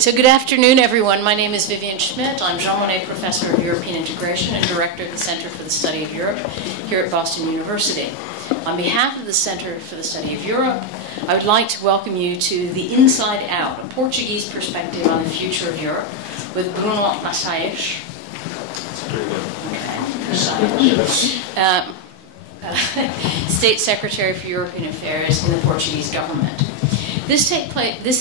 So good afternoon, everyone. My name is Vivian Schmidt. I'm Jean Monnet Professor of European Integration and Director of the Center for the Study of Europe here at Boston University. On behalf of the Center for the Study of Europe, I would like to welcome you to The Inside Out, a Portuguese perspective on the future of Europe, with Bruno Maçães, State Secretary for European Affairs in the Portuguese government. This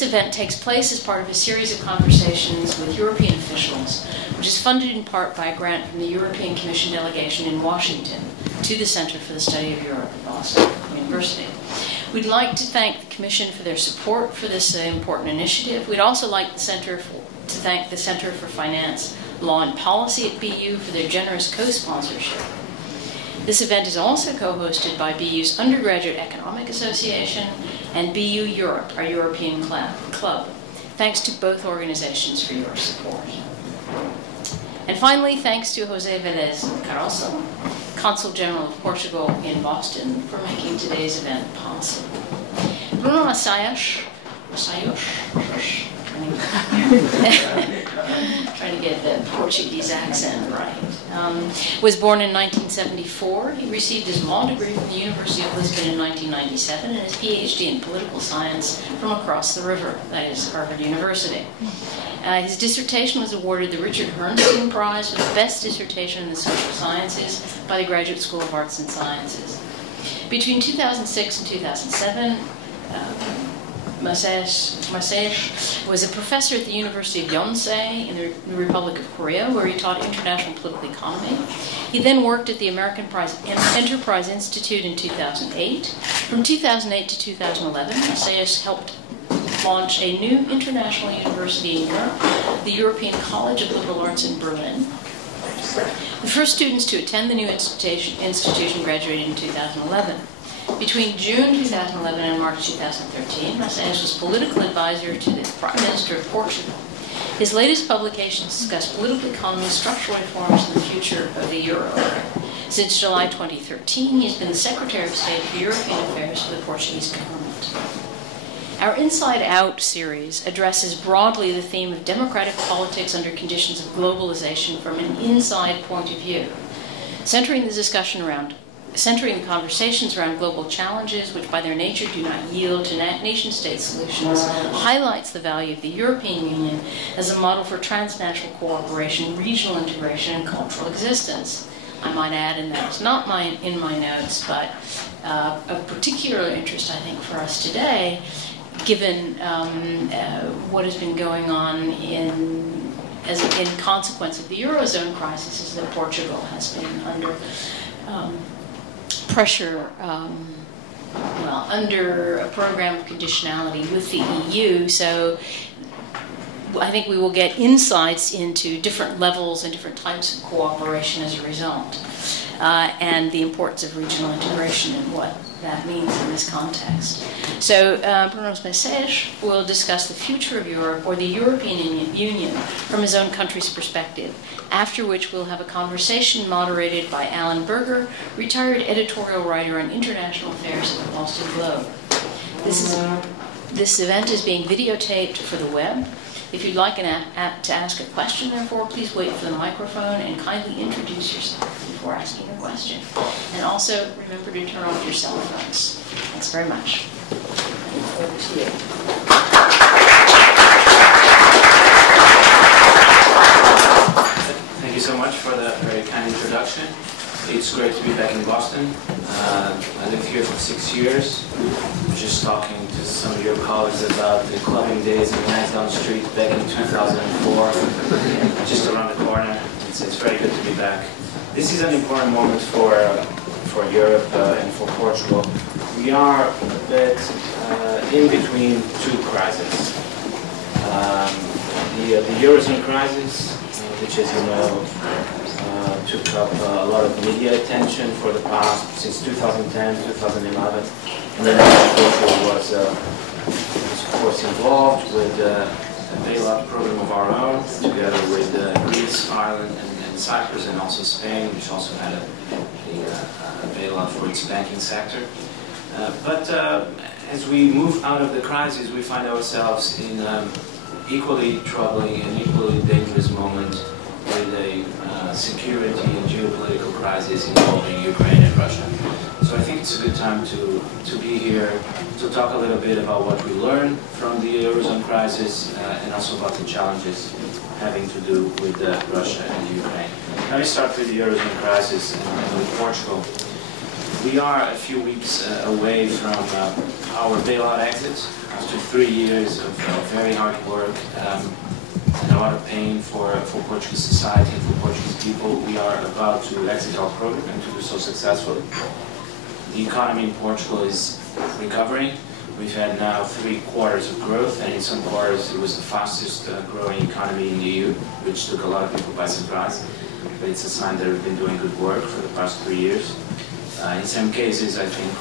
event takes place as part of a series of conversations with European officials, which is funded in part by a grant from the European Commission Delegation in Washington to the Center for the Study of Europe at Boston University. We'd like to thank the Commission for their support for this important initiative. We'd also like to thank the Center for Finance, Law and Policy at BU for their generous co-sponsorship. This event is also co-hosted by BU's Undergraduate Economic Association and BU Europe, our European club. Thanks to both organizations for your support. And finally, thanks to José Vélez Carroço, Consul General of Portugal in Boston, for making today's event possible. Bruno Maçães, trying to get the Portuguese accent right, was born in 1974. He received his law degree from the University of Lisbon in 1997 and his PhD in political science from across the river, that is Harvard University. His dissertation was awarded the Richard Herrnstein Prize for the best dissertation in the social sciences by the Graduate School of Arts and Sciences. Between 2006 and 2007, Maçães was a professor at the University of Yonsei in the Republic of Korea, where he taught international political economy. He then worked at the American Enterprise Institute in 2008. From 2008 to 2011, Maçães helped launch a new international university in Europe, the European College of Liberal Arts in Berlin. The first students to attend the new institution graduated in 2011. Between June 2011 and March 2013, Maçães was political advisor to the Prime Minister of Portugal. His latest publications discuss political economy, structural reforms, and the future of the euro. Since July 2013, he has been the Secretary of State for European Affairs for the Portuguese government. Our Inside Out series addresses broadly the theme of democratic politics under conditions of globalization from an inside point of view, centering the conversations around global challenges, which by their nature do not yield to nation-state solutions, highlights the value of the European Union as a model for transnational cooperation, regional integration, and cultural existence. I might add, and that's not in my notes, but of particular interest, I think, for us today, given what has been going on in consequence of the Eurozone crisis, is that Portugal has been under pressure, under a program of conditionality with the EU. So I think we will get insights into different levels and different types of cooperation as a result, and the importance of regional integration and what that means in this context. So Bruno Maçães will discuss the future of Europe, or the European Union, from his own country's perspective, after which we'll have a conversation moderated by Alan Berger, retired editorial writer on international affairs at the Boston Globe. This event is being videotaped for the web. If you'd like to ask a question, therefore, please wait for the microphone and kindly introduce yourself before asking a question. And also, remember to turn off your cell phones. Thanks very much. Over to you. Thank you so much for that very kind introduction. It's great to be back in Boston. I lived here for 6 years. I was just talking to some of your colleagues about the clubbing days in Lansdowne Street back in 2004, just around the corner. It's very good to be back. This is an important moment for Europe and for Portugal. We are a bit in between two crises. The Eurozone crisis, which, as you know, took up a lot of media attention for the past, since 2010, 2011. And then Portugal was of course involved with a bailout program of our own, together with Greece, Ireland, and Cyprus, and also Spain, which also had a bailout for its banking sector. But as we move out of the crisis, we find ourselves in equally troubling and equally dangerous moment with a security and geopolitical crisis involving Ukraine and Russia. So I think it's a good time to be here to talk a little bit about what we learned from the Eurozone crisis and also about the challenges having to do with Russia and Ukraine. Let me start with the Eurozone crisis and with Portugal. We are a few weeks away from our bailout exit. After 3 years of very hard work and a lot of pain for Portuguese society and for Portuguese people, we are about to exit our program and to do so successfully. The economy in Portugal is recovering. We've had now 3 quarters of growth, and in some quarters it was the fastest growing economy in the EU, which took a lot of people by surprise. But it's a sign that we've been doing good work for the past 3 years. In some cases, I think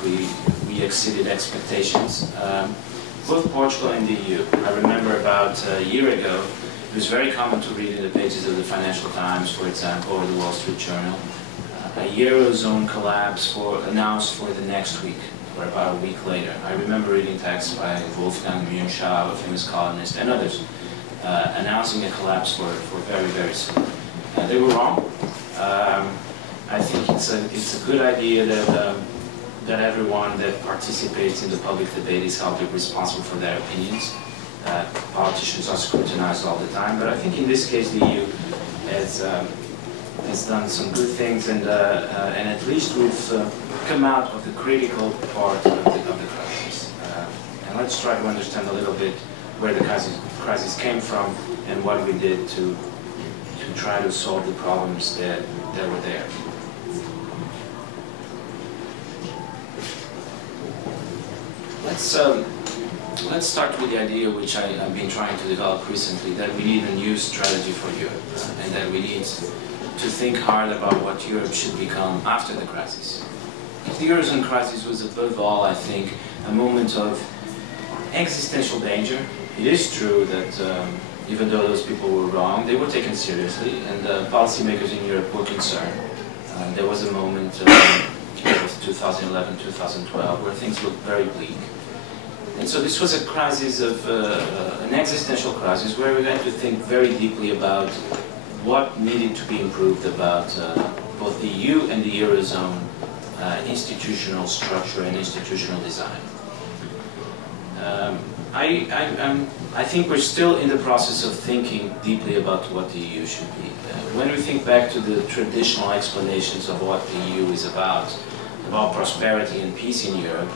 we exceeded expectations. Both Portugal and the EU. I remember about a year ago, it was very common to read in the pages of the Financial Times, for example, or the Wall Street Journal, a Eurozone collapse announced for the next week, or about a week later. I remember reading texts by Wolfgang Mühlenschau, a famous columnist, and others, announcing a collapse for very, very soon. They were wrong. I think it's a good idea that everyone that participates in the public debate is held responsible for their opinions. Politicians are scrutinized all the time, but I think in this case the EU has done some good things, and at least we've come out of the critical part of the crisis. And let's try to understand a little bit where the crisis came from and what we did to try to solve the problems that were there. Let's start with the idea which I've been trying to develop recently, that we need a new strategy for Europe, and that we need to think hard about what Europe should become after the crisis. The Eurozone crisis was above all, I think, a moment of existential danger. It is true that even though those people were wrong, they were taken seriously, and policymakers in Europe were concerned. There was a moment, 2011, 2012, where things looked very bleak. And so this was a crisis of an existential crisis where we had to think very deeply about what needed to be improved about both the EU and the Eurozone institutional structure and institutional design. I think we're still in the process of thinking deeply about what the EU should be. When we think back to the traditional explanations of what the EU is about prosperity and peace in Europe,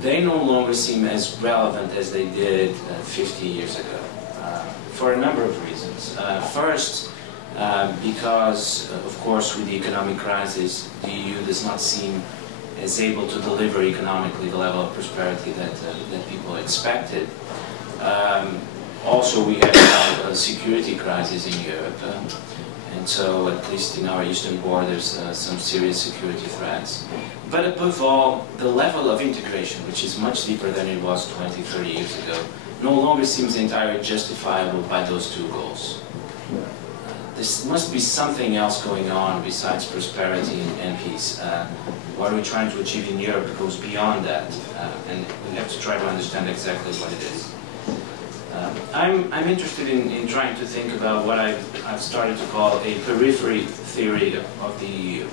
they no longer seem as relevant as they did 50 years ago, for a number of reasons. First, because, of course, with the economic crisis, the EU does not seem as able to deliver economically the level of prosperity that people expected. Also, we have now a security crisis in Europe, and so at least in our eastern borders, some serious security threats. But above all, the level of integration, which is much deeper than it was 20, 30 years ago, no longer seems entirely justifiable by those two goals. There must be something else going on besides prosperity and peace. What we're trying to achieve in Europe goes beyond that, and we have to try to understand exactly what it is. I'm interested in trying to think about what I've started to call a periphery theory of the EU.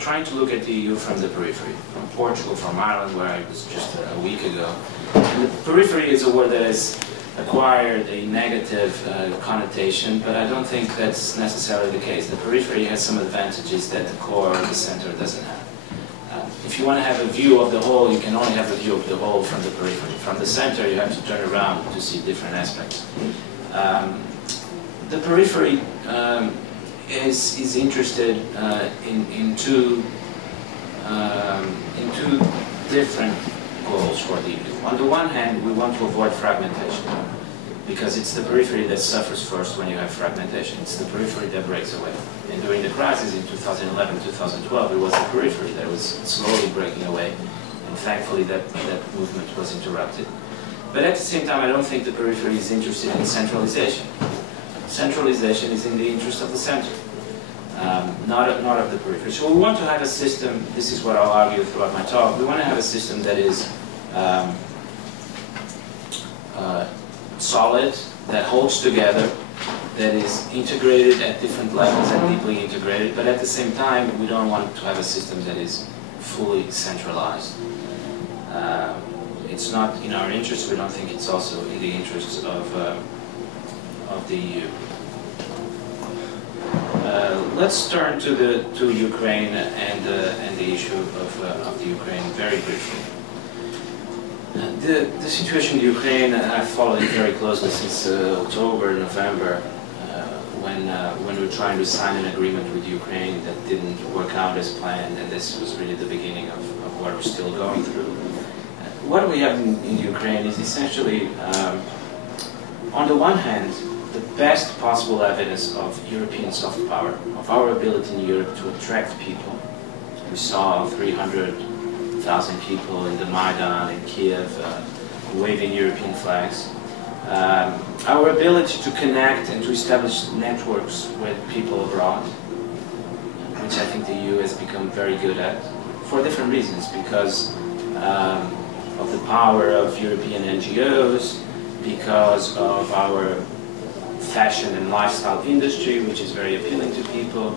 Trying to look at the EU from the periphery, from Portugal, from Ireland, where I was just a week ago. And the periphery is a word that has acquired a negative connotation, but I don't think that's necessarily the case. The periphery has some advantages that the core or the center doesn't have. If you want to have a view of the whole, you can only have a view of the whole from the periphery. From the center, you have to turn around to see different aspects. The periphery is interested in two different goals for the EU. On the one hand, we want to avoid fragmentation, because it's the periphery that suffers first when you have fragmentation. It's the periphery that breaks away. And during the crisis in 2011, 2012, it was the periphery that was slowly breaking away, and thankfully that movement was interrupted. But at the same time, I don't think the periphery is interested in centralization. Centralization is in the interest of the center, not of the periphery. So we want to have a system, this is what I'll argue throughout my talk, we want to have a system that is solid, that holds together, that is integrated at different levels and deeply integrated, but at the same time, we don't want to have a system that is fully centralized. It's not in our interest. We don't think it's also in the interests of the EU. Let's turn to Ukraine and the issue of the Ukraine very briefly. The situation in Ukraine, I've followed it very closely since October, November, when we were trying to sign an agreement with Ukraine that didn't work out as planned, and this was really the beginning of what we're still going through. What we have in Ukraine is essentially, on the one hand, the best possible evidence of European soft power, of our ability in Europe to attract people. We saw 300,000 people in the Maidan in Kiev waving European flags. Our ability to connect and to establish networks with people abroad, which I think the EU has become very good at, for different reasons, because of the power of European NGOs, because of our fashion and lifestyle industry, which is very appealing to people,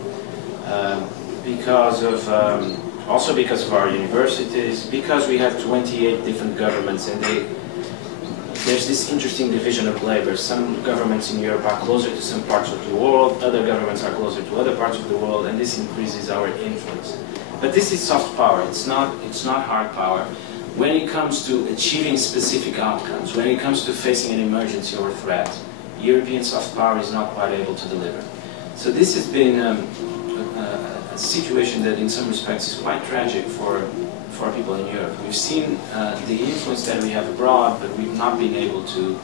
because of also because of our universities, because we have 28 different governments, and there's this interesting division of labor. Some governments in Europe are closer to some parts of the world, other governments are closer to other parts of the world, and this increases our influence. But this is soft power. It's not hard power. When it comes to achieving specific outcomes, when it comes to facing an emergency or threat, European soft power is not quite able to deliver. So this has been a situation that in some respects is quite tragic for people in Europe. We've seen the influence that we have abroad, but we've not been able to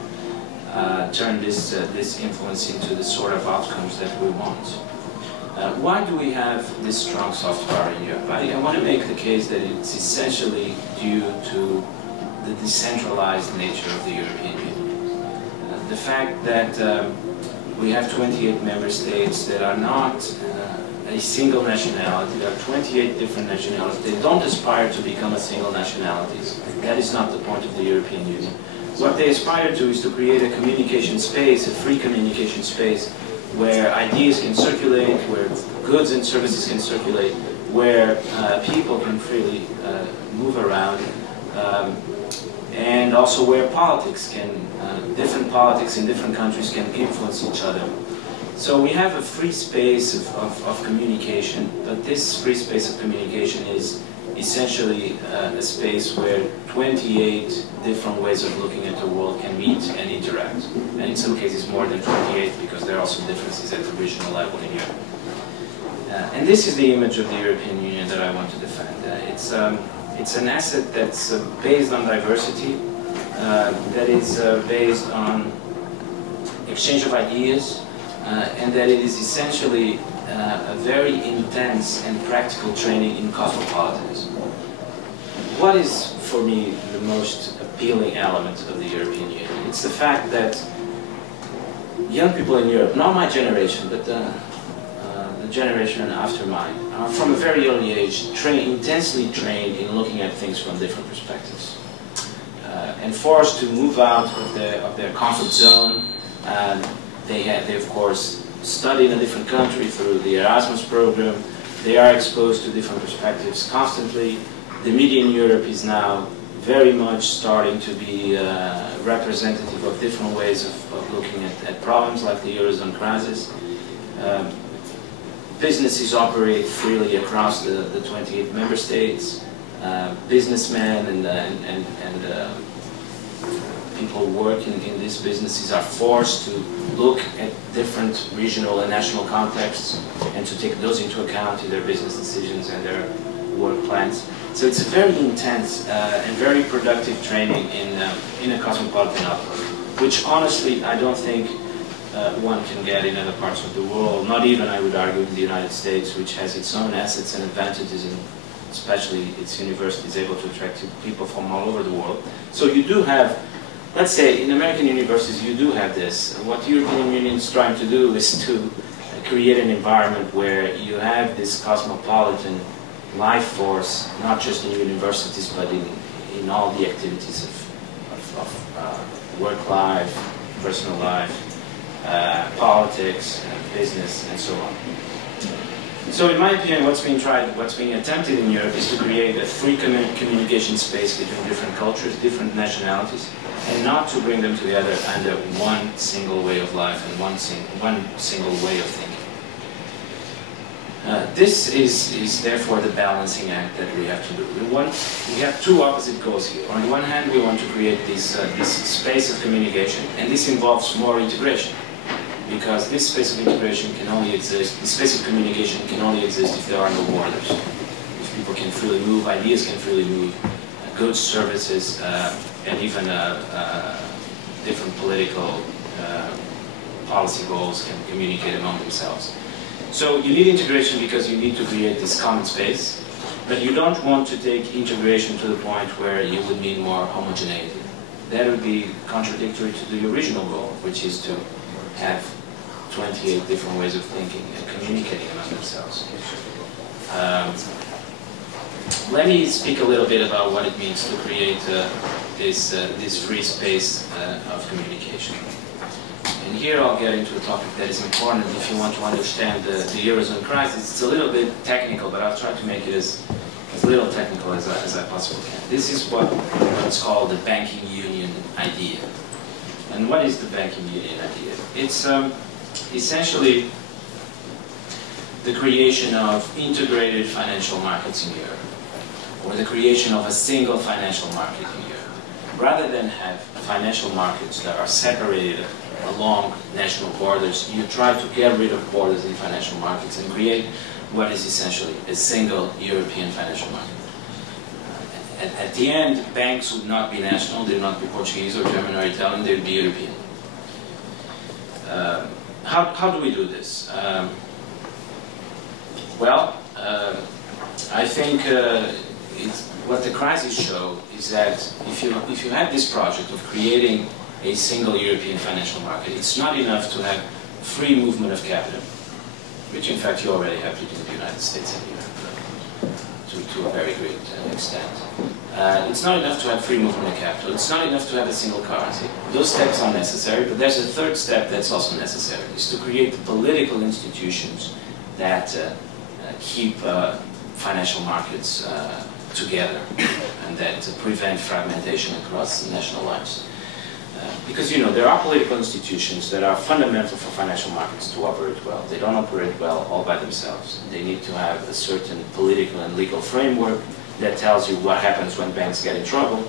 turn this influence into the sort of outcomes that we want. Why do we have this strong soft power in Europe? I want to make the case that it's essentially due to the decentralized nature of the European Union. The fact that we have 28 member states that are not a single nationality. There are 28 different nationalities. They don't aspire to become a single nationality. That is not the point of the European Union. What they aspire to is to create a communication space, a free communication space, where ideas can circulate, where goods and services can circulate, where people can freely move around, and also where politics can, different politics in different countries can influence each other. So we have a free space of communication, but this free space of communication is essentially a space where 28 different ways of looking at the world can meet and interact. And in some cases more than 28, because there are also differences at the regional level in Europe. And this is the image of the European Union that I want to defend. It's an asset that's based on diversity, that is based on exchange of ideas, and that it is essentially a very intense and practical training in cosmopolitanism. What is, for me, the most appealing element of the European Union? It's the fact that young people in Europe, not my generation, but the generation after mine, are from a very early age intensely trained in looking at things from different perspectives, and forced to move out of their comfort zone. They of course study in a different country through the Erasmus program. They are exposed to different perspectives constantly. The media in Europe is now very much starting to be representative of different ways of looking at problems like the Eurozone crisis. Businesses operate freely across the 28 member states. Businessmen and people working in these businesses are forced to look at different regional and national contexts and to take those into account in their business decisions and their work plans. So it's a very intense and very productive training in a cosmopolitan outlook, which honestly I don't think one can get in other parts of the world, not even, I would argue, in the United States, which has its own assets and advantages, and especially its universities able to attract people from all over the world. So you do have, let's say, in American universities, you do have this. What the European Union is trying to do is to create an environment where you have this cosmopolitan life force, not just in universities, but in all the activities of work life, personal life, politics, business, and so on. So in my opinion, what's being attempted in Europe is to create a free communication space between different cultures, different nationalities, and not to bring them together under one single way of life and one single way of thinking. This is therefore the balancing act that we have to do. We have two opposite goals here. On the one hand, we want to create this space of communication, and this involves more integration, because this space of integration can only exist, the space of communication can only exist if there are no borders. If people can freely move, ideas can freely move, goods, services, and even different political policy goals can communicate among themselves. So you need integration because you need to create this common space, but you don't want to take integration to the point where you would need more homogeneity. That would be contradictory to the original goal, which is to have 28 different ways of thinking and communicating among themselves. Let me speak a little bit about what it means to create this free space of communication. And here I'll get into a topic that is important if you want to understand the Eurozone crisis. It's a little bit technical, but I'll try to make it as little technical as I possibly can. This is what's called the banking union idea. And what is the banking union idea? It's essentially the creation of integrated financial markets in Europe, or the creation of a single financial market in Europe. Rather than have financial markets that are separated along national borders, you try to get rid of borders in financial markets and create what is essentially a single European financial market. At the end, banks would not be national, they would not be Portuguese or German or Italian, they would be European. How do we do this? I think what the crisis showed is that if you have this project of creating a single European financial market, it's not enough to have free movement of capital, which in fact you already have between the United States and Europe to a very great extent. It's not enough to have free movement of capital. It's not enough to have a single currency. Those steps are necessary, but there's a third step that's also necessary. It's to create the political institutions that keep financial markets together and that prevent fragmentation across national lines. Because, you know, there are political institutions that are fundamental for financial markets to operate well. They don't operate well all by themselves. They need to have a certain political and legal framework that tells you what happens when banks get in trouble,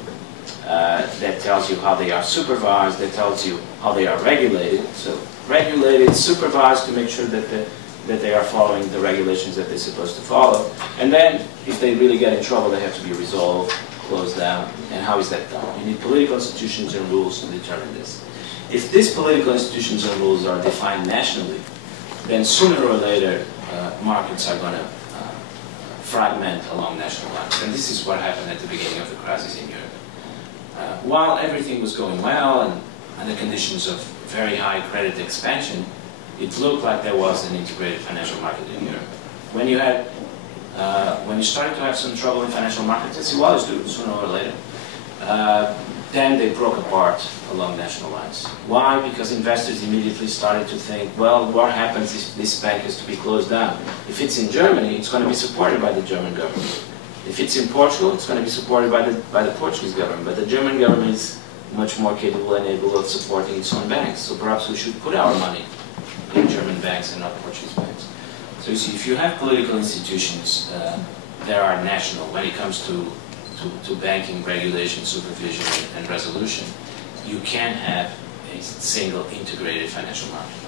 that tells you how they are supervised, that tells you how they are regulated. So regulated, supervised to make sure that they are following the regulations that they're supposed to follow. And then, if they really get in trouble, they have to be resolved, closed down. And how is that done? You need political institutions and rules to determine this. If these political institutions and rules are defined nationally, then sooner or later, markets are going to fragment along national lines. And this is what happened at the beginning of the crisis in Europe. While everything was going well and under conditions of very high credit expansion, it looked like there was an integrated financial market in Europe. When you started to have some trouble in financial markets, as you always do sooner or later, then they broke apart along national lines. Why? Because investors immediately started to think, well, what happens if this bank is to be closed down? If it's in Germany, it's going to be supported by the German government. If it's in Portugal, it's going to be supported by the Portuguese government. But the German government is much more capable and able of supporting its own banks. So perhaps we should put our money in German banks and not Portuguese banks. So you see, if you have political institutions that are national when it comes to banking, regulation, supervision, and resolution, you can have a single integrated financial market.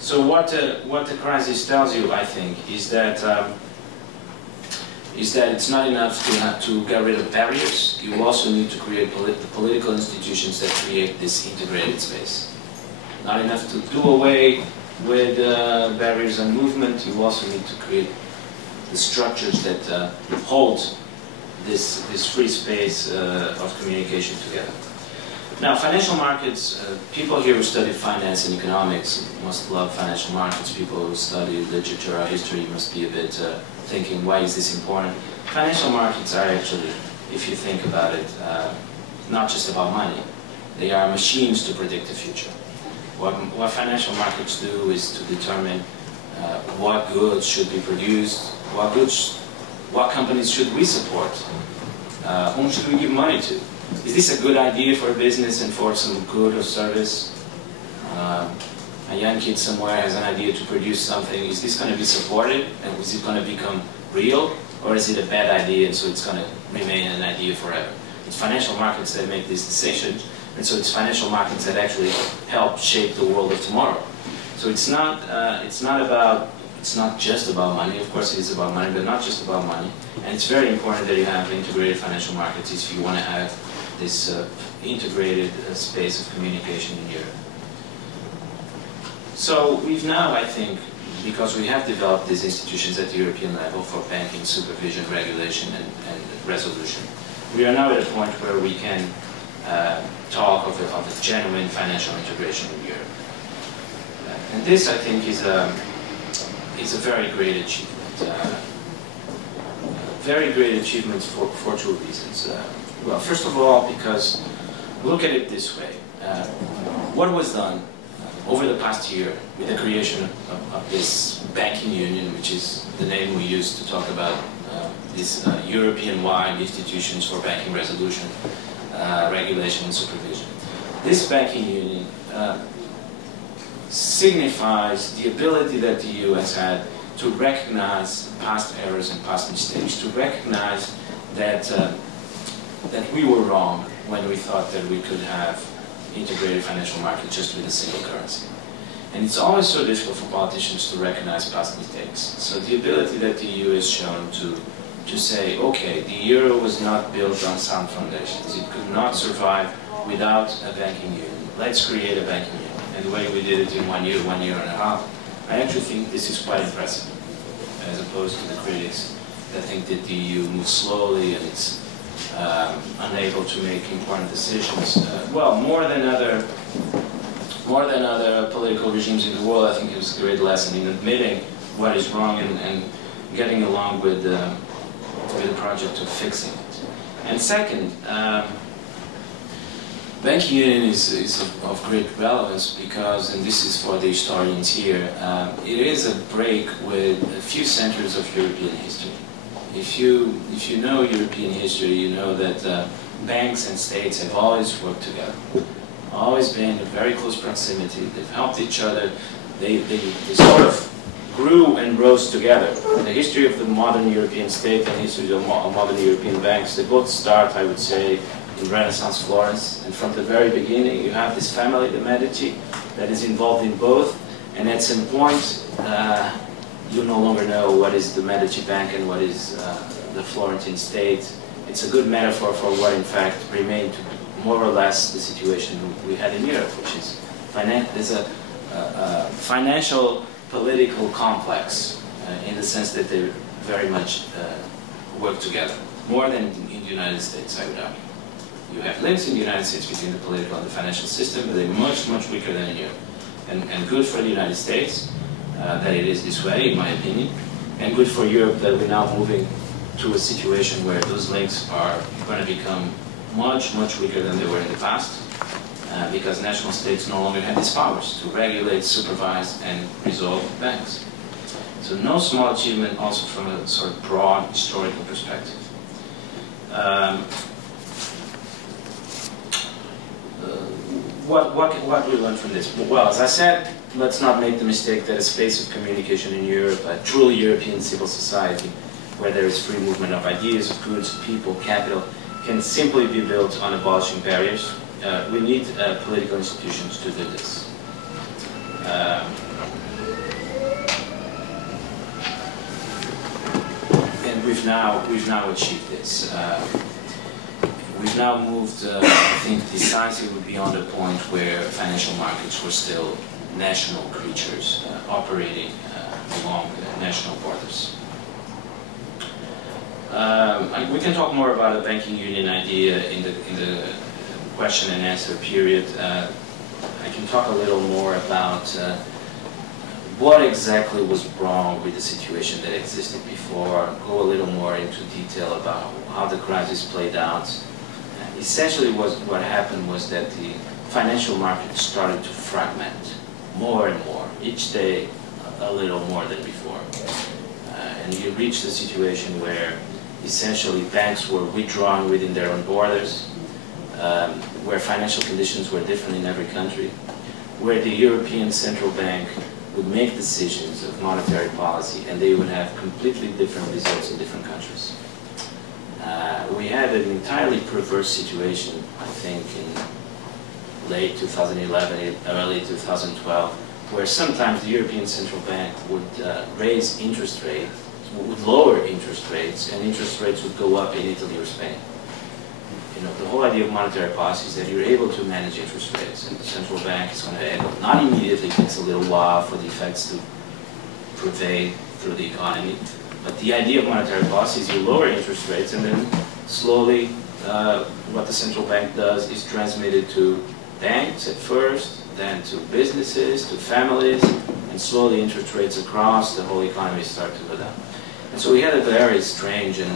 So what the crisis tells you, I think, is that it's not enough to get rid of barriers. You also need to create the political institutions that create this integrated space. Not enough to do away with barriers and movement. You also need to create the structures that hold this free space of communication together. Now, financial markets, people here who study finance and economics must love financial markets. People who study literature or history must be a bit thinking, why is this important? Financial markets are actually, if you think about it, not just about money. They are machines to predict the future. What financial markets do is to determine what goods should be produced, what companies should we support, whom should we give money to. Is this a good idea for a business and for some good or service? A young kid somewhere has an idea to produce something. Is this going to be supported, and is it going to become real, or is it a bad idea and so it's going to remain an idea forever? It's financial markets that make these decisions, and so it's financial markets that actually help shape the world of tomorrow. So it's not just about money. Of course, it is about money, but not just about money. And it's very important that you have integrated financial markets if you want to have this integrated space of communication in Europe. So we've now, I think, because we have developed these institutions at the European level for banking, supervision, regulation, and resolution, we are now at a point where we can talk of a genuine financial integration in Europe. And this, I think, is a very great achievement. Very great achievement for two reasons. Well, first of all, because look at it this way. What was done over the past year with the creation of this banking union, which is the name we use to talk about these European-wide institutions for banking resolution, regulation and supervision. This banking union signifies the ability that the EU has had to recognize past errors and past mistakes, to recognize that, that we were wrong when we thought that we could have integrated financial market just with a single currency. And it's always so difficult for politicians to recognize past mistakes. So the ability that the EU has shown to say, okay, the euro was not built on sound foundations. It could not survive without a banking union. Let's create a banking union. And the way we did it in 1 year, 1 year and a half, I actually think this is quite impressive, as opposed to the critics that think that the EU moves slowly and it's unable to make important decisions. Well, more than other political regimes in the world, I think it was a great lesson in admitting what is wrong and getting along with the project of fixing it. And second, banking union is of great relevance because, and this is for the historians here, it is a break with a few centuries of European history. If you know European history, you know that banks and states have always worked together, always been in very close proximity. They've helped each other. They sort of grew and rose together. The history of the modern European state and history of modern European banks, they both start, I would say, in Renaissance Florence. And from the very beginning, you have this family, the Medici, that is involved in both. And at some point, you no longer know what is the Medici Bank and what is the Florentine state. It's a good metaphor for what, in fact, remained more or less the situation we had in Europe, which is there's a financial political complex in the sense that they very much work together, more than in the United States, I would argue. You have links in the United States between the political and the financial system, but they're much, much weaker than in Europe. And good for the United States that it is this way, in my opinion, and good for Europe that we're now moving to a situation where those links are going to become much, much weaker than they were in the past, because national states no longer have these powers to regulate, supervise, and resolve banks. So no small achievement also from a sort of broad historical perspective. What we learn from this? Well, as I said, let's not make the mistake that a space of communication in Europe, a truly European civil society, where there is free movement of ideas, of goods, people, capital, can simply be built on abolishing barriers. We need political institutions to do this. And we've now achieved this. We've now moved, I think, decisively beyond a point where financial markets were still national creatures operating along national borders. We can talk more about the banking union idea in the question and answer period. I can talk a little more about what exactly was wrong with the situation that existed before, go a little more into detail about how the crisis played out, essentially what happened was that the financial market started to fragment more and more, each day a little more than before. And you reached a situation where essentially banks were withdrawn within their own borders, where financial conditions were different in every country, where the European Central Bank would make decisions of monetary policy and they would have completely different results in different countries. We had an entirely perverse situation, I think, in late 2011, early 2012, where sometimes the European Central Bank would raise interest rates, would lower interest rates, and interest rates would go up in Italy or Spain. You know, the whole idea of monetary policy is that you're able to manage interest rates, and the central bank is going to able, not immediately, it takes a little while for the effects to pervade through the economy, but the idea of monetary policy is you lower interest rates, and then slowly what the central bank does is transmit it to banks at first, then to businesses, to families, and slowly interest rates across the whole economy start to go down. And so we had a very strange and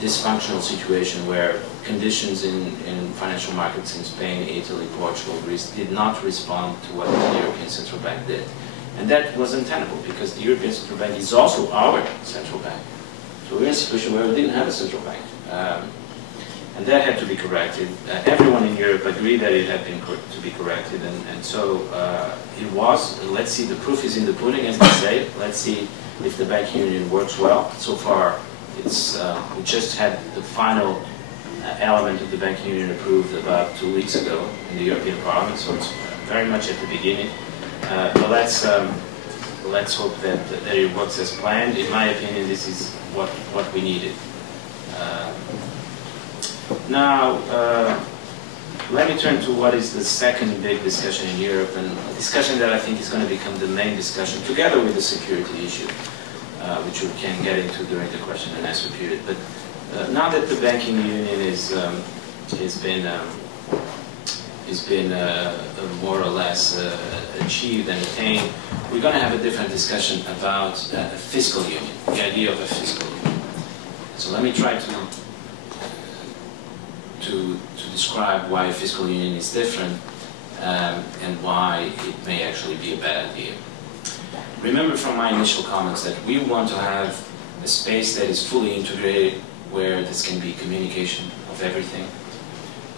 dysfunctional situation where conditions in financial markets in Spain, Italy, Portugal, Greece did not respond to what the European Central Bank did. And that was untenable because the European Central Bank is also our central bank. So we're in a situation where we didn't have a central bank. And that had to be corrected. Everyone in Europe agreed that it had been to be corrected, and so it was. Let's see, the proof is in the pudding, as they say. Let's see if the banking union works well. So far, it's we just had the final element of the banking union approved about 2 weeks ago in the European Parliament, so it's very much at the beginning. But let's hope that it works as planned. In my opinion, this is what we needed. Now, let me turn to what is the second big discussion in Europe, and a discussion that I think is going to become the main discussion, together with the security issue, which we can get into during the question and answer period. But now that the banking union has been more or less achieved and attained, we're going to have a different discussion about a fiscal union, the idea of a fiscal union. So let me try to describe why a fiscal union is different and why it may actually be a bad idea. Remember from my initial comments that we want to have a space that is fully integrated, where this can be communication of everything,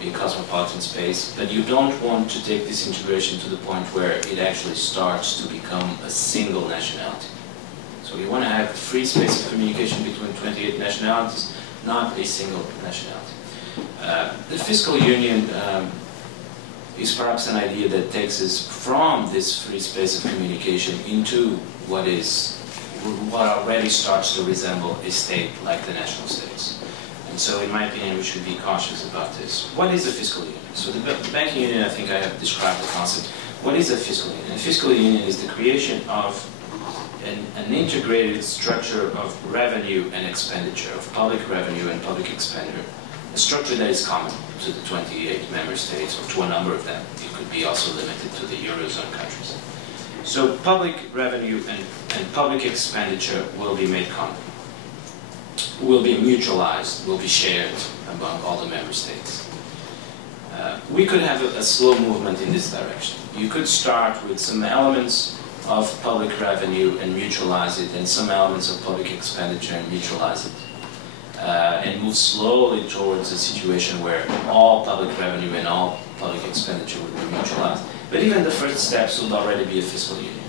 a cosmopolitan space, but you don't want to take this integration to the point where it actually starts to become a single nationality. So you want to have a free space of communication between 28 nationalities, not a single nationality. The fiscal union is perhaps an idea that takes us from this free space of communication into what already starts to resemble a state like the national states. And so in my opinion, we should be cautious about this. What is a fiscal union? So the banking union, I think I have described the concept. What is a fiscal union? A fiscal union is the creation of an integrated structure of revenue and expenditure, of public revenue and public expenditure. A structure that is common to the 28 member states, or to a number of them. It could be also limited to the Eurozone countries. So public revenue and public expenditure will be made common, will be mutualized, will be shared among all the member states. We could have a slow movement in this direction. You could start with some elements of public revenue and mutualize it, and some elements of public expenditure and mutualize it. And move slowly towards a situation where all public revenue and all public expenditure would be mutualized. But even the first steps would already be a fiscal union,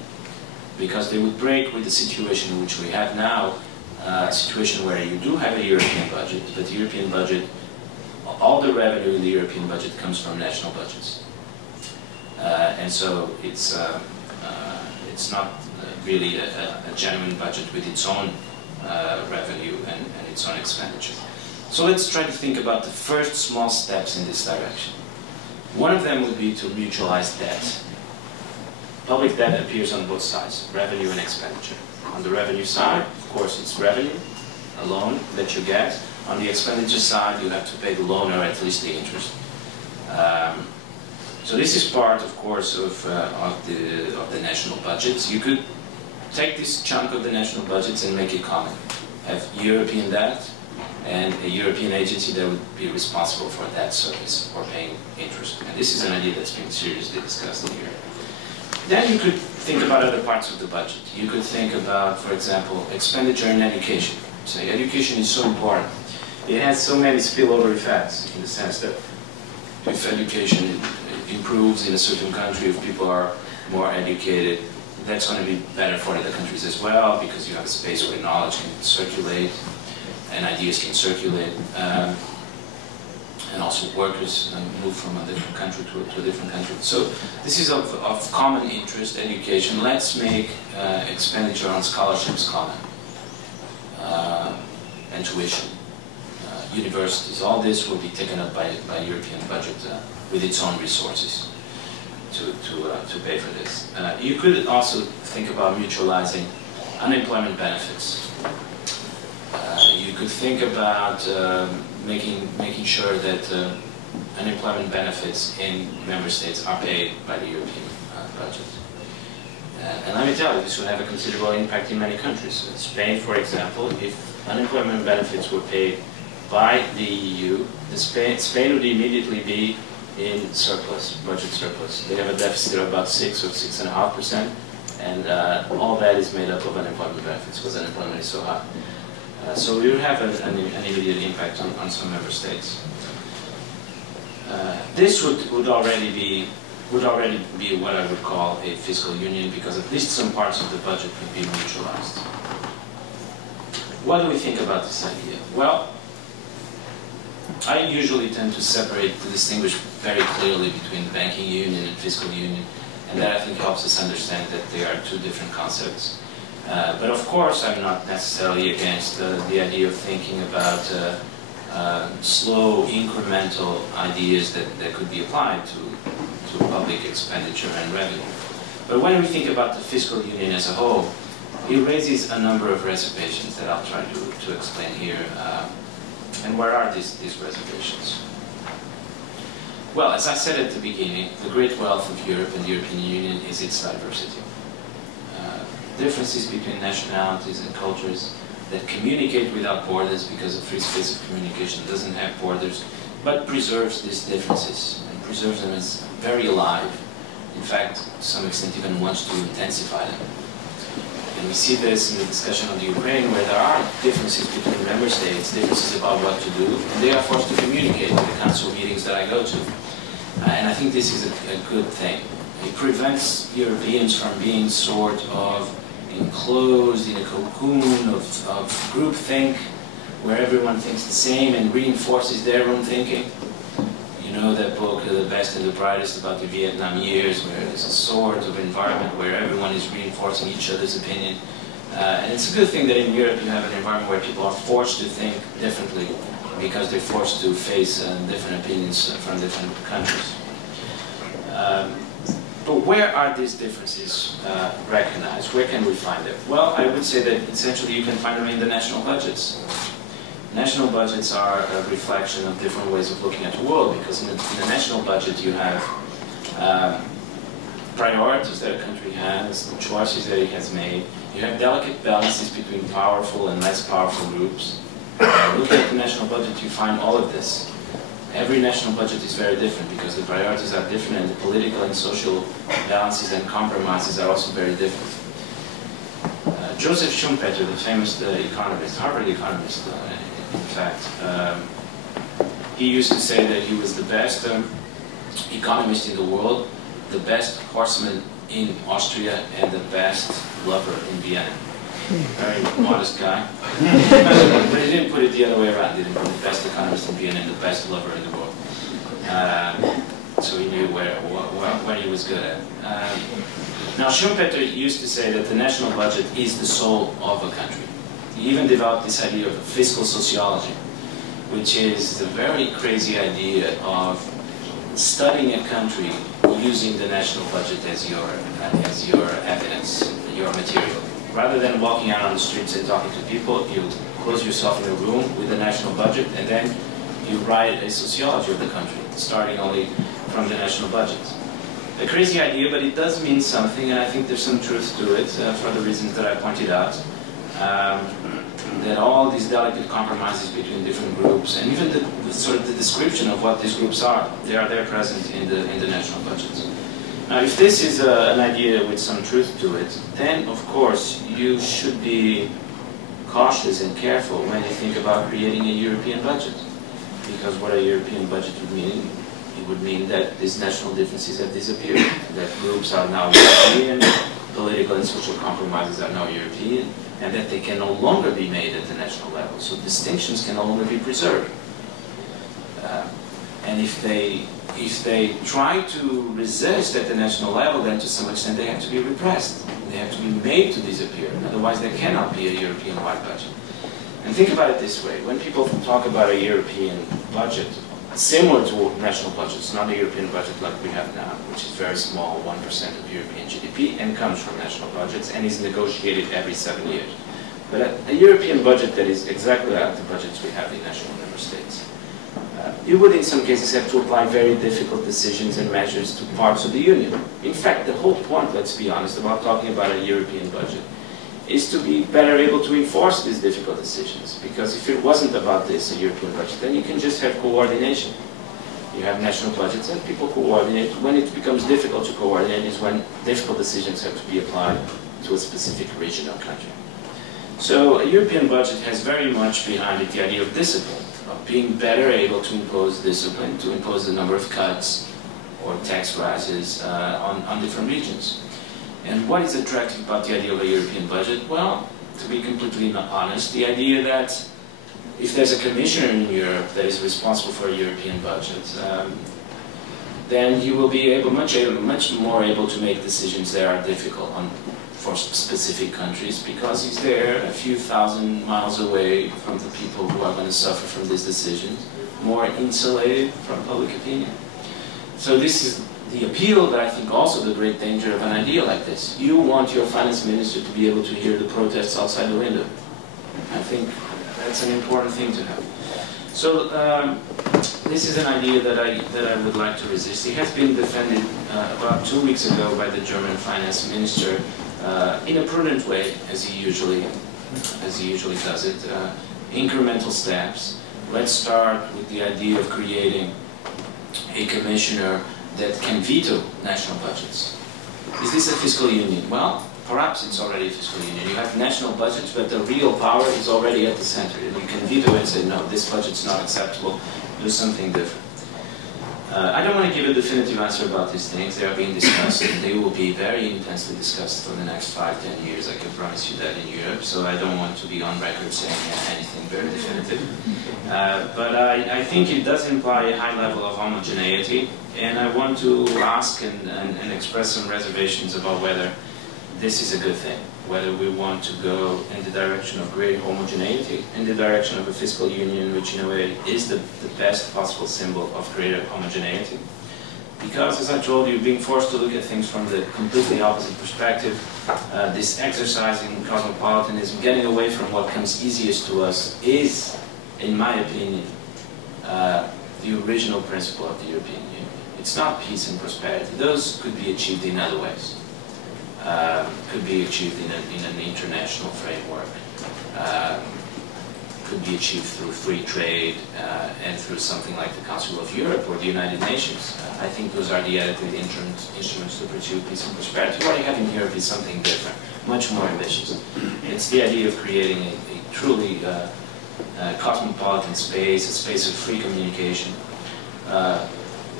because they would break with the situation which we have now, a situation where you do have a European budget, but the European budget, all the revenue in the European budget comes from national budgets. And so it's not really a genuine budget with its own revenue and its own expenditure. So let's try to think about the first small steps in this direction. One of them would be to mutualize debt. Public debt appears on both sides, revenue and expenditure. On the revenue side, of course, it's revenue, a loan that you get. On the expenditure side, you have to pay the loan or at least the interest. So this is part, of course, of the national budgets. You could take this chunk of the national budgets and make it common. Have European debt and a European agency that would be responsible for that service or paying interest. And this is an idea that's been seriously discussed in Europe. Then you could think about other parts of the budget. You could think about, for example, expenditure in education. So education is so important. It has so many spillover effects in the sense that if education improves in a certain country, if people are more educated, that's going to be better for the countries as well, because you have a space where knowledge can circulate and ideas can circulate. And also workers move from a different country to a different country. So this is of common interest, education. Let's make expenditure on scholarships common, and tuition. Universities, all this will be taken up by European budget with its own resources to pay for this. You could also think about mutualizing unemployment benefits. You could think about making sure that unemployment benefits in member states are paid by the European budget. And let me tell you, this would have a considerable impact in many countries. In Spain, for example, if unemployment benefits were paid by the EU, Spain would immediately be in surplus, budget surplus. They have a deficit of about 6 or 6.5%, and all that is made up of unemployment benefits because unemployment is so high. So we would have an immediate impact on some member states. This would already be what I would call a fiscal union, because at least some parts of the budget would be mutualized. What do we think about this idea? Well, I usually tend to distinguish very clearly between the banking union and fiscal union, and that I think helps us understand that they are two different concepts. But of course, I'm not necessarily against the idea of thinking about slow, incremental ideas that could be applied to public expenditure and revenue. But when we think about the fiscal union as a whole, it raises a number of reservations that I'll try to explain here. And where are these reservations? Well, as I said at the beginning, the great wealth of Europe and the European Union is its diversity. Differences between nationalities and cultures that communicate without borders, because a free space of communication doesn't have borders, but preserves these differences and preserves them as very alive. In fact, to some extent even wants to intensify them. And we see this in the discussion on the Ukraine, where there are differences between member states, differences about what to do, and they are forced to communicate in the council meetings that I go to. And I think this is a good thing. It prevents Europeans from being sort of enclosed in a cocoon of groupthink, where everyone thinks the same and reinforces their own thinking. You know that book, The Best and the Brightest, about the Vietnam years, where there's a sort of environment where everyone is reinforcing each other's opinion. And it's a good thing that in Europe you have an environment where people are forced to think differently, because they're forced to face different opinions from different countries. But where are these differences recognized? Where can we find them? Well, I would say that essentially you can find them in the national budgets. National budgets are a reflection of different ways of looking at the world, because in the national budget you have priorities that a country has, choices that it has made. You have delicate balances between powerful and less powerful groups. Looking at the national budget, you find all of this. Every national budget is very different because the priorities are different, and the political and social balances and compromises are also very different. Joseph Schumpeter, the famous economist, Harvard economist, in fact, he used to say that he was the best economist in the world, the best horseman in Austria, and the best lover in Vienna. Very modest guy. But he didn't put it the other way around. He didn't put the best economist in Vienna and the best lover in the world. So he knew what he was good at. Now, Schumpeter used to say that the national budget is the soul of a country. He even developed this idea of fiscal sociology, which is the very crazy idea of studying a country using the national budget as your evidence, your material. Rather than walking out on the streets and talking to people, you close yourself in a room with the national budget, and then you write a sociology of the country, starting only from the national budget. A crazy idea, but it does mean something, and I think there's some truth to it for the reasons that I pointed out. that all these delicate compromises between different groups, and even the sort of the description of what these groups are, they are there present in the national budgets. Now, if this is an idea with some truth to it, then of course you should be cautious and careful when you think about creating a European budget. Because what a European budget would mean, it would mean that these national differences have disappeared, that groups are now European, political and social compromises are now European, and that they can no longer be made at the national level. So distinctions can no longer be preserved. And if they try to resist at the national level, then to some extent they have to be repressed. They have to be made to disappear. Otherwise there cannot be a European-wide budget. And think about it this way. When people talk about a European budget, similar to national budgets, not a European budget like we have now, which is very small, 1% of European GDP, and comes from national budgets, and is negotiated every 7 years. But a European budget that is exactly like the budgets we have in national member states. You would in some cases have to apply very difficult decisions and measures to parts of the Union. In fact, the whole point, let's be honest, about talking about a European budget is to be better able to enforce these difficult decisions. Because if it wasn't about this, a European budget, then you can just have coordination. You have national budgets and people coordinate. When it becomes difficult to coordinate is when difficult decisions have to be applied to a specific region or country. So a European budget has very much behind it the idea of discipline, of being better able to impose discipline, to impose the number of cuts or tax rises on different regions. And what is attractive about the idea of a European budget? Well, to be completely honest, the idea that if there's a commissioner in Europe that is responsible for a European budget, then you will be much more able to make decisions that are difficult for specific countries, because he's there a few thousand miles away from the people who are going to suffer from these decisions, more insulated from public opinion. So this is the appeal, but I think also the great danger of an idea like this. You want your finance minister to be able to hear the protests outside the window. I think that's an important thing to have. So this is an idea that I would like to resist. It has been defended about 2 weeks ago by the German finance minister in a prudent way, as he usually does it. Incremental steps. Let's start with the idea of creating a commissioner that can veto national budgets. Is this a fiscal union? Well, perhaps it's already a fiscal union. You have national budgets, but the real power is already at the center. And you can veto it and say, no, this budget's not acceptable, do something different. I don't want to give a definitive answer about these things. They are being discussed, and they will be very intensely discussed for the next 5–10 years. I can promise you that in Europe, so I don't want to be on record saying anything very definitive. But I think it does imply a high level of homogeneity, and I want to ask and express some reservations about whether this is a good thing, whether we want to go in the direction of great homogeneity, in the direction of a fiscal union, which in a way is the best possible symbol of greater homogeneity. Because, as I told you, being forced to look at things from the completely opposite perspective, this exercise in cosmopolitanism, getting away from what comes easiest to us, is, in my opinion, the original principle of the European Union. It's not peace and prosperity. Those could be achieved in other ways. Could be achieved in an international framework, could be achieved through free trade and through something like the Council of Europe or the United Nations. I think those are the adequate instruments to pursue peace and prosperity. What you have in Europe is something different, much more ambitious. It's the idea of creating a truly cosmopolitan space, a space of free communication.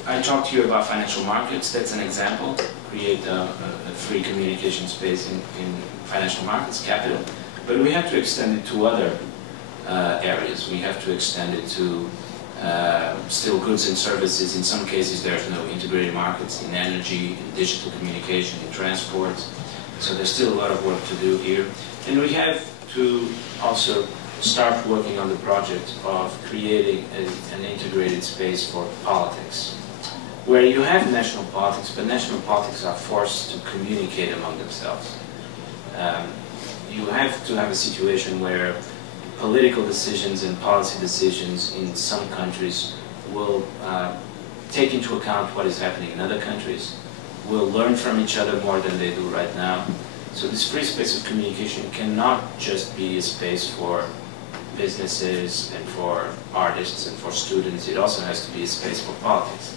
I talked to you about financial markets. That's an example. Create a free communication space in financial markets, capital. But we have to extend it to other areas. We have to extend it to still goods and services. In some cases, there's no integrated markets in energy, in digital communication, in transport. So there's still a lot of work to do here. And we have to also start working on the project of creating an integrated space for politics, where you have national politics, but national politics are forced to communicate among themselves. You have to have a situation where political decisions and policy decisions in some countries will take into account what is happening in other countries, will learn from each other more than they do right now, So this free space of communication cannot just be a space for businesses and for artists and for students. It also has to be a space for politics.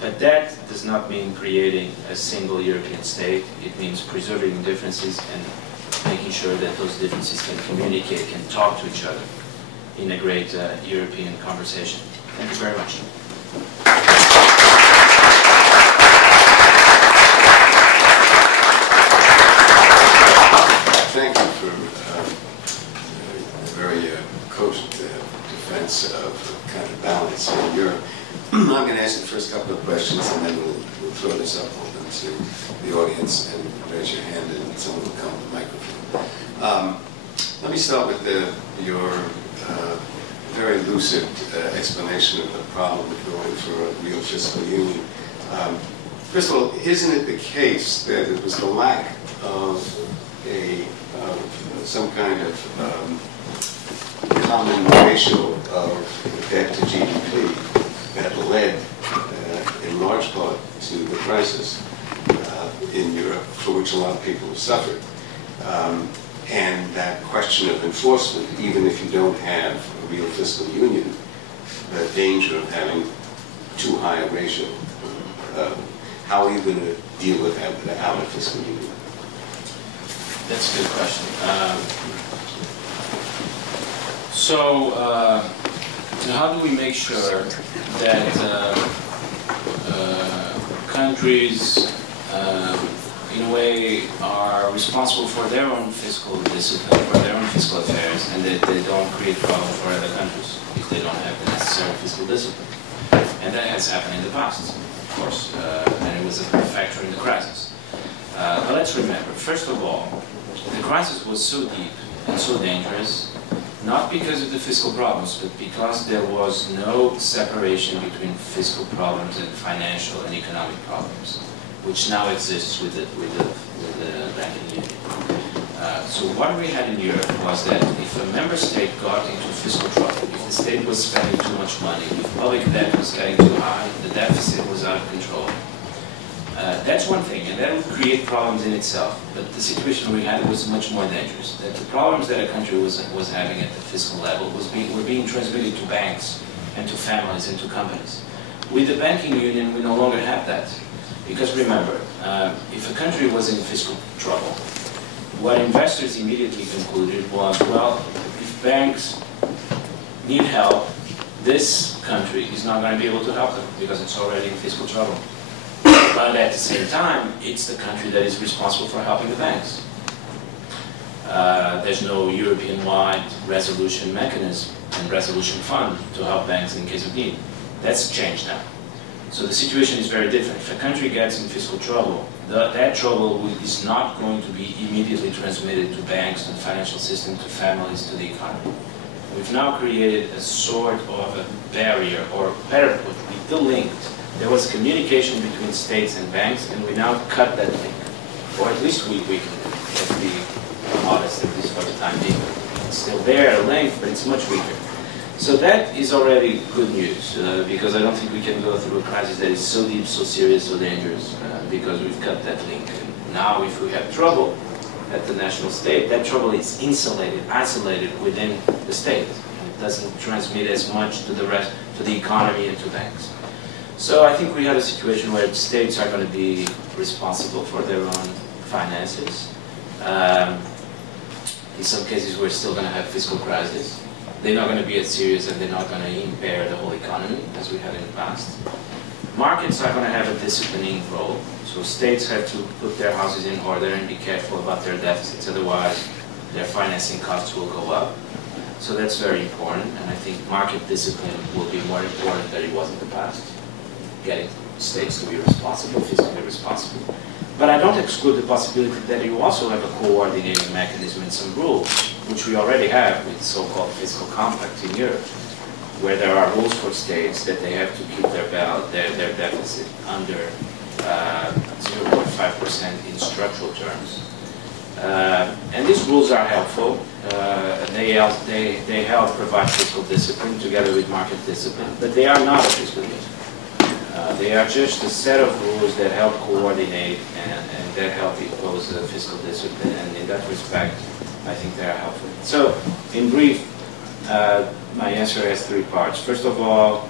But that does not mean creating a single European state. It means preserving differences and making sure that those differences can communicate, can talk to each other in a great European conversation. Thank you very much. Thank you for a very cogent defense of kind of balance in Europe. I'm going to ask the first couple of questions, and then we'll throw this up open to the audience, and raise your hand, and someone will come with the microphone. Let me start with your very lucid explanation of the problem of going for a real fiscal union. First of all, isn't it the case that it was the lack of some kind of common ratio of debt to GDP that led, in large part, to the crisis in Europe, for which a lot of people have suffered? And that question of enforcement, even if you don't have a real fiscal union, the danger of having too high a ratio. How are you going to deal with that without a fiscal union? That's a good question. So how do we make sure that countries, in a way, are responsible for their own fiscal discipline, for their own fiscal affairs, and that they don't create problems for other countries if they don't have the necessary fiscal discipline? And that has happened in the past, of course, and it was a factor in the crisis. But let's remember, first of all, the crisis was so deep and so dangerous, not because of the fiscal problems, but because there was no separation between fiscal problems and financial and economic problems, which now exists with the banking union. So what we had in Europe was that if a member state got into fiscal trouble, if the state was spending too much money, if public debt was getting too high, the deficit was out of control, that's one thing, and that would create problems in itself. But the situation we had was much more dangerous. That the problems that a country was having at the fiscal level were being transmitted to banks and to families and to companies. With the banking union, we no longer have that. Because remember, if a country was in fiscal trouble, what investors immediately concluded was, well, if banks need help, this country is not going to be able to help them because it's already in fiscal trouble. But at the same time, it's the country that is responsible for helping the banks. There's no European-wide resolution mechanism and resolution fund to help banks in case of need. That's changed now. So the situation is very different. If a country gets in fiscal trouble, that trouble is not going to be immediately transmitted to banks, to the financial system, to families, to the economy. We've now created a sort of a barrier, or better put, we delinked. There was communication between states and banks, and we now cut that link. Or at least we weakened it. Let's be modest, at least for the time being. It's still there, a link, but it's much weaker. So that is already good news, because I don't think we can go through a crisis that is so deep, so serious, so dangerous, because we've cut that link. And now if we have trouble at the national state, that trouble is insulated, isolated within the state. It doesn't transmit as much to the rest, to the economy and to banks. So I think we have a situation where states are going to be responsible for their own finances. In some cases, we're still going to have fiscal crisis. They're not going to be as serious, and they're not going to impair the whole economy as we had in the past. Markets are going to have a disciplining role. So states have to put their houses in order and be careful about their deficits. Otherwise, their financing costs will go up. So that's very important. And I think market discipline will be more important than it was in the past. Getting states to be responsible, fiscally responsible. But I don't exclude the possibility that you also have a coordinating mechanism and some rules, which we already have with so-called fiscal compact in Europe, where there are rules for states that they have to keep their deficit under 0.5% in structural terms. And these rules are helpful. They help provide fiscal discipline together with market discipline, but they are not a fiscal union. They They are just a set of rules that help coordinate and that help impose fiscal discipline, and in that respect, I think they are helpful. So, in brief, my answer has three parts. First of all,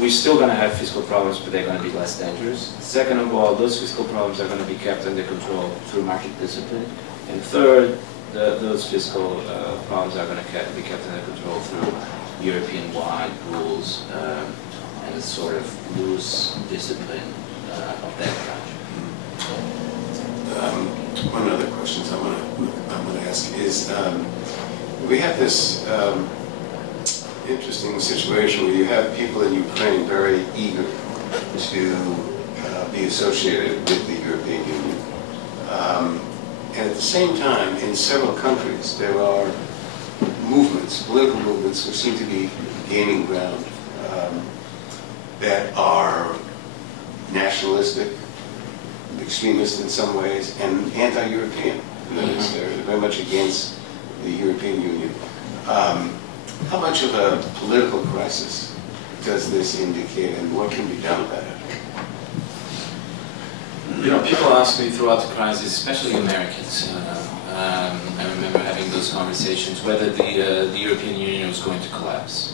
we're still going to have fiscal problems, but they're going to be less dangerous. Second of all, those fiscal problems are going to be kept under control through market discipline. And third, those fiscal problems are going to be kept under control through European-wide rules and a sort of loose discipline of that kind. One other question I'm going to ask is, we have this interesting situation where you have people in Ukraine very eager to be associated with the European Union. And at the same time, in several countries, there are movements, political movements, which seem to be gaining ground that are nationalistic, extremist in some ways, and anti-European. They're very much against the European Union. How much of a political crisis does this indicate, and what can be done about it? You know, people ask me throughout the crisis, especially Americans, I remember having those conversations, whether the European Union was going to collapse.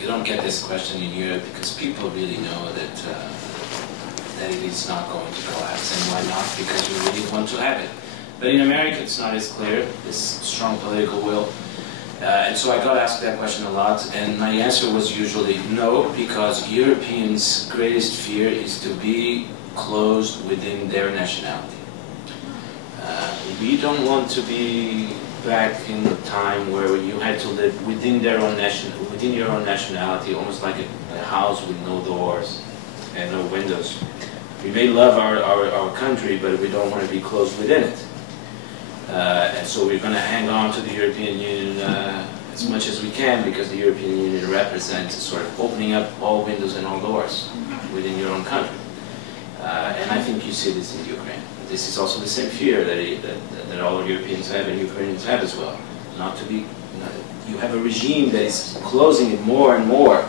You don't get this question in Europe because people really know that it is not going to collapse. And why not? Because you really want to have it. But in America, it's not as clear, this strong political will. And so I got asked that question a lot, and my answer was usually no, because Europeans' greatest fear is to be closed within their nationality. We don't want to be back in the time where you had to live within your own nationality, almost like a house with no doors and no windows. We may love our country, but we don't want to be closed within it. And so we're going to hang on to the European Union as much as we can, because the European Union represents sort of opening up all windows and all doors within your own country. And I think you see this in Ukraine. This is also the same fear that all Europeans have and Ukrainians have as well. Not to be, you have a regime that is closing it more and more.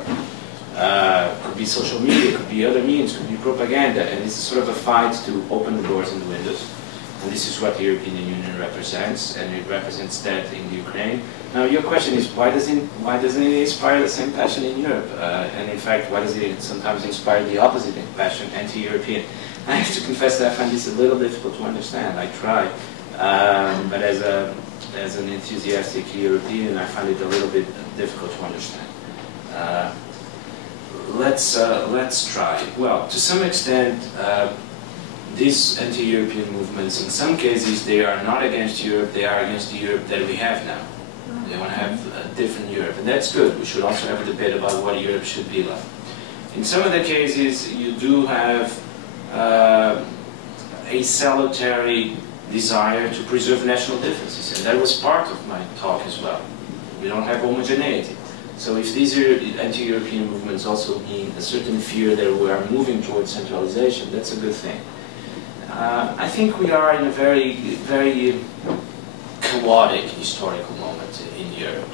Could be social media, could be other means, could be propaganda, and this is sort of a fight to open the doors and the windows. And this is what the European Union represents, and it represents that in Ukraine. Now, your question is, why doesn't it inspire the same passion in Europe? And in fact, why does it sometimes inspire the opposite passion, anti-European? I have to confess that I find this a little difficult to understand. I try, but as an enthusiastic European, I find it a little bit difficult to understand. Let's try. Well, to some extent, these anti-European movements, in some cases, they are not against Europe, they are against the Europe that we have now. They want to have a different Europe, and that's good. We should also have a debate about what Europe should be like. In some of the cases, you do have a salutary desire to preserve national differences, and that was part of my talk as well. We don't have homogeneity. So if these anti-European movements also mean a certain fear that we are moving towards centralization, that's a good thing. I think we are in a very, very chaotic historical moment in Europe.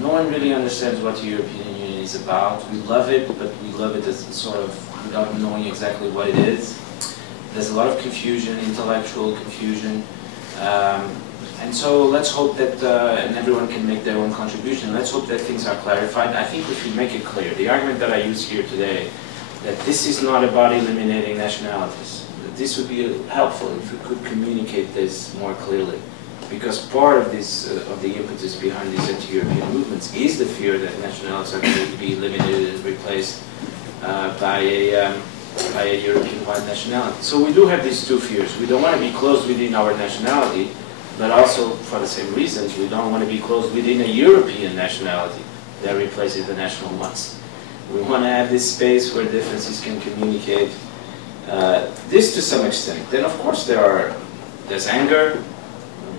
No one really understands what the European Union is about. We love it, but we love it as sort of without knowing exactly what it is. There's a lot of confusion, intellectual confusion. And so let's hope that, and everyone can make their own contribution, let's hope that things are clarified. I think we should make it clear. The argument that I use here today, that this is not about eliminating nationalities. This would be helpful if we could communicate this more clearly. Because part of this, of the impetus behind these anti-European movements is the fear that nationalities are going to be limited and replaced by a European-wide nationality. So we do have these two fears. We don't want to be closed within our nationality, but also, for the same reasons, we don't want to be closed within a European nationality that replaces the national ones. We want to have this space where differences can communicate. This to some extent. Then, of course, there's anger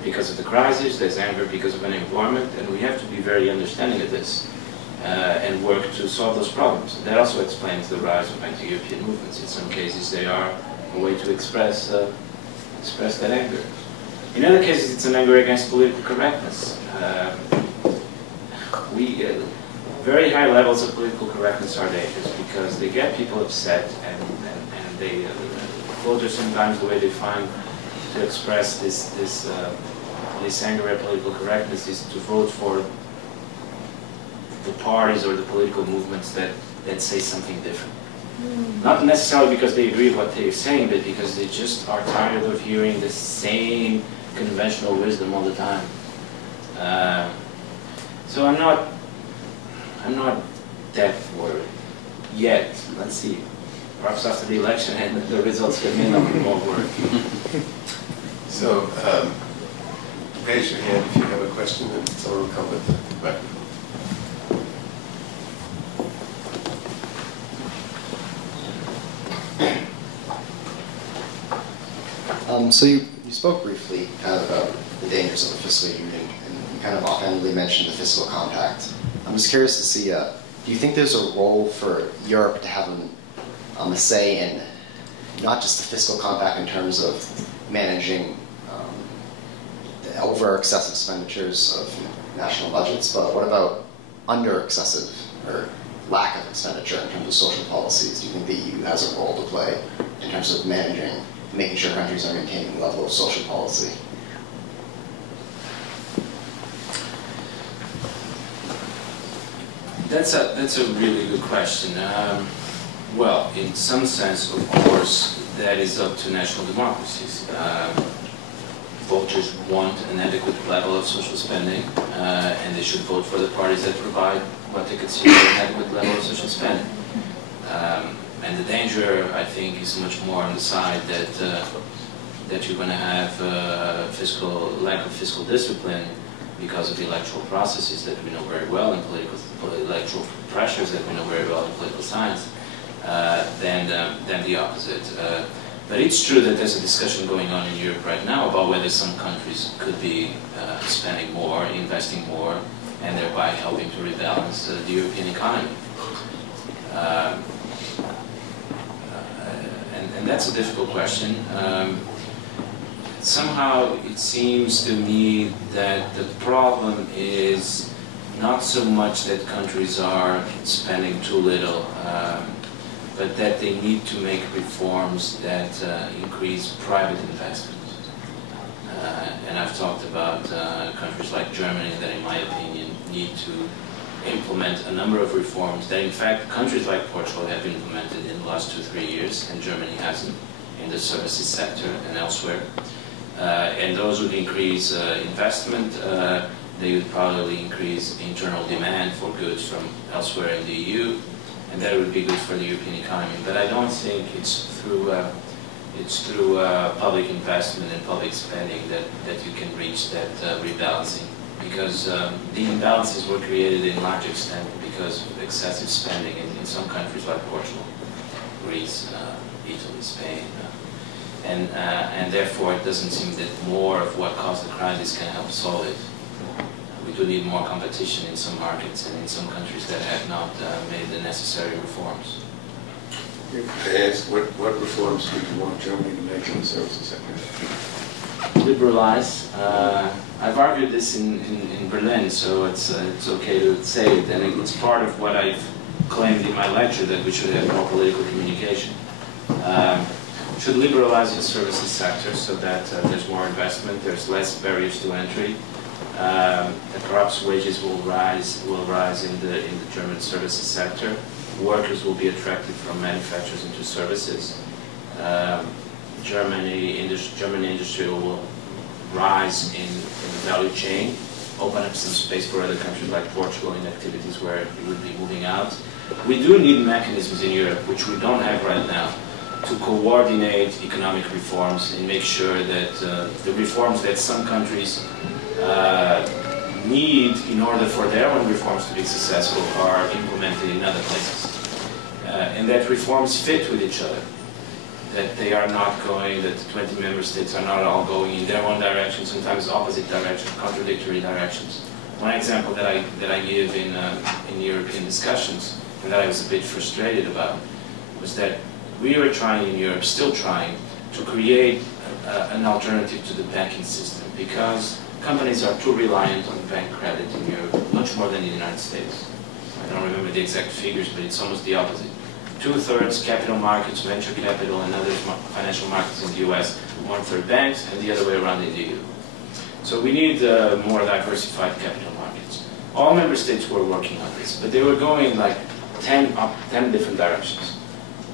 because of the crisis, there's anger because of unemployment, and we have to be very understanding of this and work to solve those problems. That also explains the rise of anti-European movements. In some cases, they are a way to express that anger. In other cases, it's an anger against political correctness. very high levels of political correctness are dangerous because they get people upset, and they voters sometimes the way they find to express this anger at political correctness is to vote for the parties or the political movements that say something different. Not necessarily because they agree with what they're saying, but because they just are tired of hearing the same conventional wisdom all the time. So I'm not that worried yet. Let's see. Perhaps after the election and the results come in, I'll be more worried. So, raise your hand if you have a question, and someone will come with the microphone. So you spoke briefly kind of about the dangers of the fiscal union, and you kind of offhandedly mentioned the fiscal compact. I'm just curious to see, do you think there's a role for Europe to have a say in not just the fiscal compact in terms of managing the over-excessive expenditures of national budgets, but what about under-excessive or lack of expenditure in terms of social policies? Do you think the EU has a role to play in terms of managing, making sure countries are maintaining a level of social policy? That's a really good question. Well, in some sense, of course, that is up to national democracies. Voters want an adequate level of social spending, and they should vote for the parties that provide what they consider an adequate level of social spending. And the danger, I think, is much more on the side that you're going to have lack of fiscal discipline because of the electoral processes that we know very well, and electoral pressures that we know very well in political science, than the opposite. But it's true that there's a discussion going on in Europe right now about whether some countries could be spending more, investing more, and thereby helping to rebalance the European economy. And that's a difficult question. Somehow it seems to me that the problem is not so much that countries are spending too little, but that they need to make reforms that increase private investment. And I've talked about countries like Germany that, in my opinion, need to implement a number of reforms that, in fact, countries like Portugal have implemented in the last 2-3 years, and Germany hasn't, in the services sector and elsewhere. And those would increase investment. They would probably increase internal demand for goods from elsewhere in the EU, and that would be good for the European economy. But I don't think it's through public investment and public spending that you can reach that rebalancing, because the imbalances were created in large extent because of excessive spending in some countries like Portugal, Greece, Italy, Spain. And therefore it doesn't seem that more of what caused the crisis can help solve it. We do need more competition in some markets and in some countries that have not made the necessary reforms. I asked, what reforms would you want Germany to make in the services sector? Liberalize. I've argued this in Berlin, so it's okay to say it, and it's part of what I've claimed in my lecture, that we should have more political communication. Should liberalize the services sector so that there's more investment, there's less barriers to entry, and perhaps wages will rise in the German services sector. Workers will be attracted from manufacturers into services. German industry will rise in the value chain, open up some space for other countries like Portugal in activities where it would be moving out. We do need mechanisms in Europe, which we don't have right now, to coordinate economic reforms and make sure that the reforms that some countries need in order for their own reforms to be successful are implemented in other places. And that reforms fit with each other. That they are not going, that the 20 member states are not all going in their own direction, sometimes opposite directions, contradictory directions. One example that I give in European discussions, and that I was a bit frustrated about, was that we were trying in Europe, still trying, to create an alternative to the banking system, because companies are too reliant on bank credit in Europe, much more than in the United States. I don't remember the exact figures, but it's almost the opposite. 2/3 capital markets, venture capital, and other financial markets in the US, 1/3 banks, and the other way around in the EU. So we need more diversified capital markets. All member states were working on this, but they were going like 10 different directions.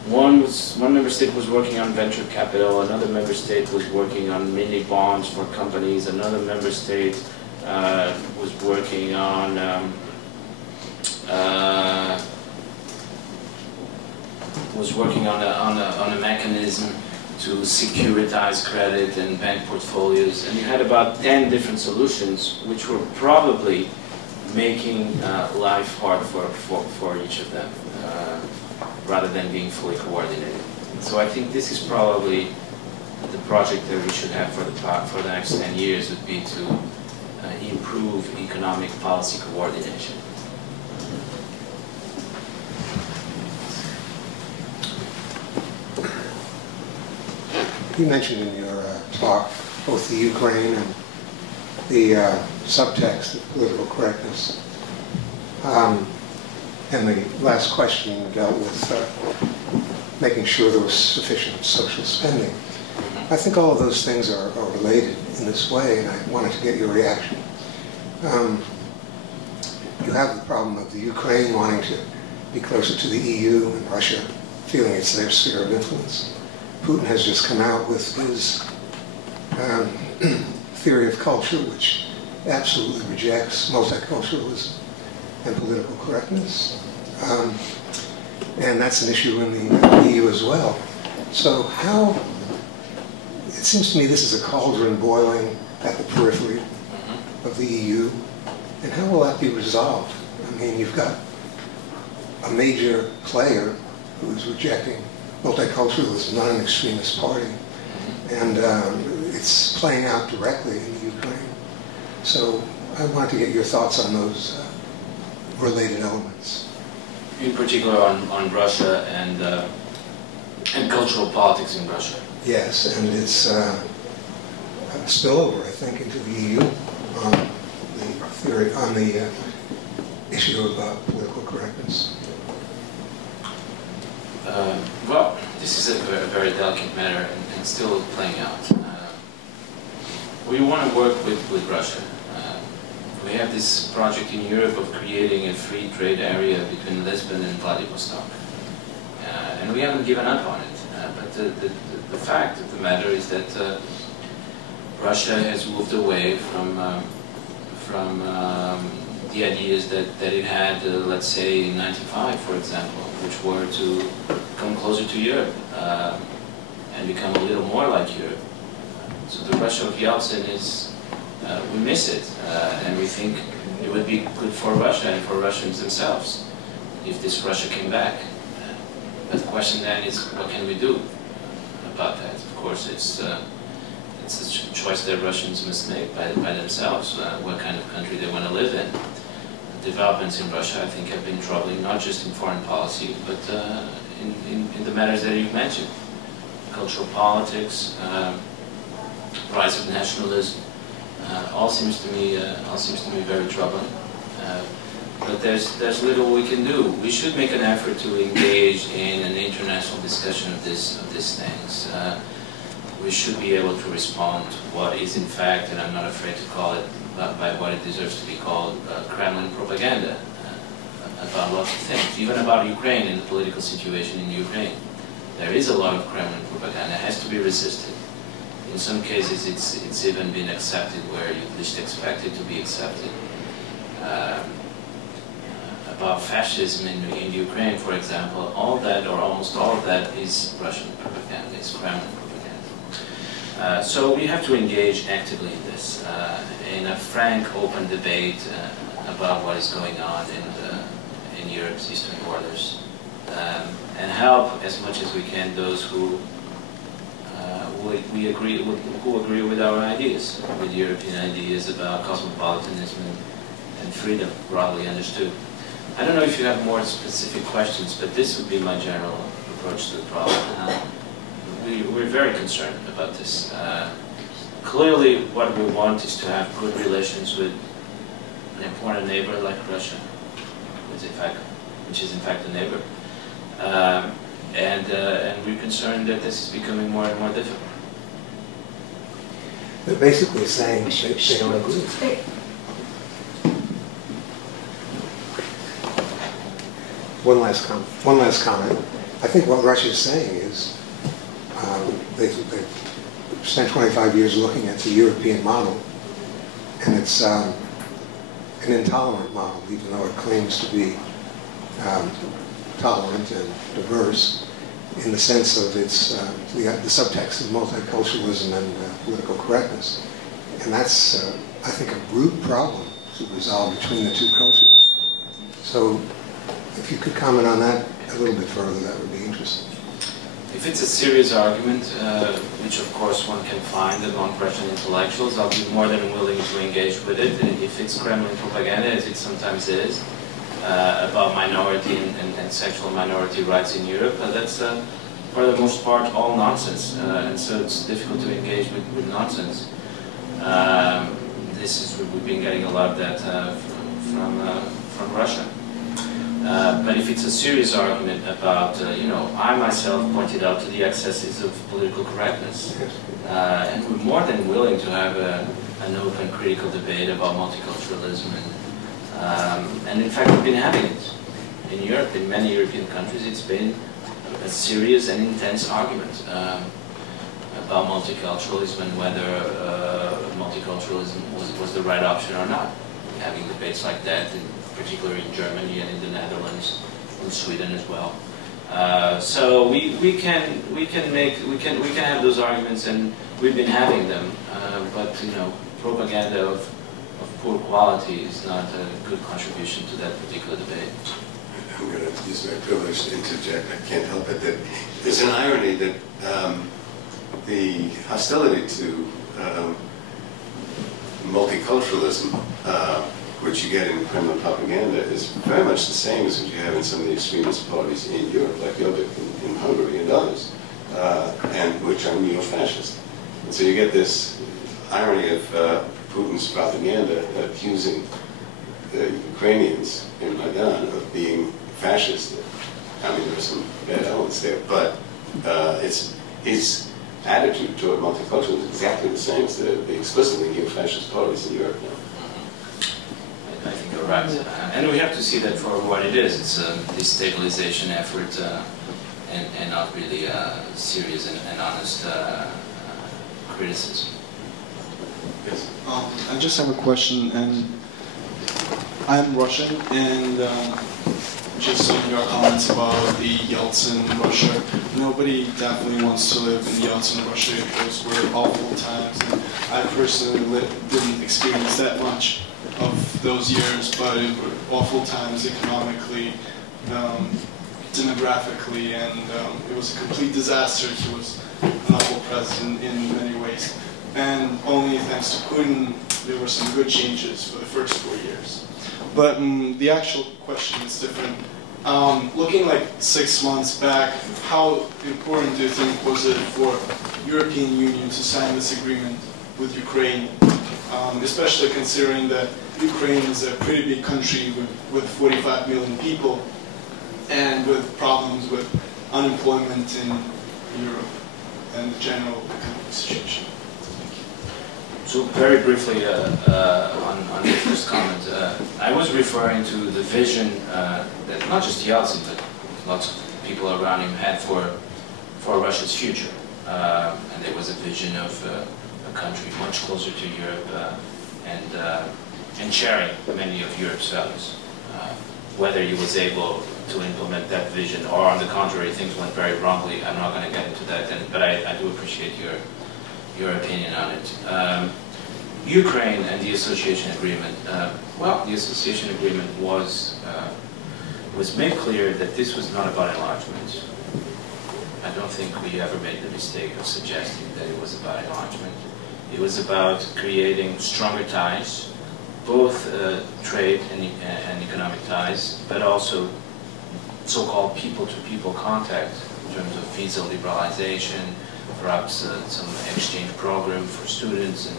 One member state was working on venture capital, another member state was working on mini bonds for companies, another member state was working on a mechanism to securitize credit and bank portfolios, and you had about 10 different solutions, which were probably making life hard for each of them, rather than being fully coordinated. So I think this is probably the project that we should have for the next 10 years, would be to improve economic policy coordination. You mentioned in your talk both the Ukraine and the subtext of political correctness. And the last question dealt with making sure there was sufficient social spending. I think all of those things are related in this way, and I wanted to get your reaction. You have the problem of the Ukraine wanting to be closer to the EU and Russia feeling it's their sphere of influence. Putin has just come out with his theory of culture, which absolutely rejects multiculturalism and political correctness. And that's an issue in the EU as well. So how, it seems to me this is a cauldron boiling at the periphery of the EU, and how will that be resolved? I mean, you've got a major player who's rejecting multiculturalism, not an extremist party, and it's playing out directly in the Ukraine. So I wanted to get your thoughts on those related elements. In particular on Russia and cultural politics in Russia. Yes, and it's a spillover, I think, into the EU on the theory, on the issue of political correctness. Well, this is a very delicate matter and still playing out. We want to work with Russia. We have this project in Europe of creating a free trade area between Lisbon and Vladivostok. And we haven't given up on it. But the fact of the matter is that Russia has moved away from the ideas that it had, let's say, in '95, for example, which were to come closer to Europe and become a little more like Europe. So the Russia of Yeltsin is, we miss it, and we think it would be good for Russia and for Russians themselves if this Russia came back. But the question then is, what can we do about that? Of course, it's a choice that Russians must make by themselves, what kind of country they want to live in. Developments in Russia, I think, have been troubling, not just in foreign policy, but in the matters that you've mentioned. Cultural politics, rise of nationalism, all seems to me very troubling. But there's little we can do. We should make an effort to engage in an international discussion of these things. We should be able to respond to what is in fact, and I'm not afraid to call it by what it deserves to be called, Kremlin propaganda about lots of things, even about Ukraine and the political situation in Ukraine. There is a lot of Kremlin propaganda. It has to be resisted. In some cases, it's even been accepted where you least expect it to be accepted. About fascism in Ukraine, for example, all that, or almost all of that, is Russian propaganda, is Kremlin propaganda. So we have to engage actively in this, in a frank, open debate about what is going on in Europe's eastern borders, and help as much as we can those who agree with our ideas, with European ideas about cosmopolitanism and freedom, broadly understood. I don't know if you have more specific questions, but this would be my general approach to the problem. We're very concerned about this. Clearly, what we want is to have good relations with an important neighbor like Russia, with which is in fact a neighbor. And we're concerned that this is becoming more and more difficult. They're basically saying they don't agree. One last comment. I think what Russia's saying is they've spent 25 years looking at the European model, and it's an intolerant model, even though it claims to be tolerant and diverse in the sense of its the subtext of multiculturalism and political correctness. And that's, I think, a root problem to resolve between the two cultures. So if you could comment on that a little bit further, that would be interesting. If it's a serious argument, which of course one can find among Russian intellectuals, I'll be more than willing to engage with it. If it's Kremlin propaganda, as it sometimes is, about minority and sexual minority rights in Europe, that's for the most part all nonsense, and so it's difficult to engage with nonsense. We've been getting a lot of that from Russia. But if it's a serious argument about, I myself pointed out to the excesses of political correctness, and we're more than willing to have an open critical debate about multiculturalism, and in fact we've been having it in Europe, in many European countries. It's been a serious and intense argument about multiculturalism and whether multiculturalism was the right option or not. Having debates like that, particularly in Germany and in the Netherlands, in Sweden as well. So we can have those arguments, and we've been having them. But propaganda of poor quality is not a good contribution to that particular debate. I'm going to use my privilege to interject. I can't help it that there's an irony that the hostility to multiculturalism, which you get in Kremlin propaganda, is very much the same as what you have in some of the extremist parties in Europe, like Jobbik in Hungary and others, and which are neo-fascist. And so you get this irony of Putin's propaganda accusing the Ukrainians in Maidan of being fascist. I mean, there's some bad elements there, but his attitude toward multiculturalism is exactly the same as the explicitly neo-fascist parties in Europe now. I think you're right. And we have to see that for what it is. It's a destabilization effort and not really a serious and honest criticism. Yes. I just have a question, and I'm Russian, and just on your comments about the Yeltsin Russia, nobody definitely wants to live in Yeltsin Russia. Those were awful times, and I personally didn't experience that much of those years, but it were awful times economically, demographically, and it was a complete disaster. He was an awful president in many ways. And only thanks to Putin, there were some good changes for the first 4 years. But the actual question is different. Looking like 6 months back, how important do you think was it for European Union to sign this agreement with Ukraine? Especially considering that Ukraine is a pretty big country with 45 million people and with problems with unemployment in Europe and the general economic situation. So very briefly on your first comment, I was referring to the vision that not just Yeltsin, but lots of people around him had for Russia's future. And there was a vision of a country much closer to Europe and sharing many of Europe's values. Whether he was able to implement that vision or, on the contrary, things went very wrongly, I'm not going to get into that, but I do appreciate your opinion on it. Ukraine and the association agreement. Well, the association agreement was made clear that this was not about enlargement. I don't think we ever made the mistake of suggesting that it was about enlargement. It was about creating stronger ties, both trade and economic ties, but also so-called people-to-people contact in terms of visa liberalization, perhaps some exchange program for students and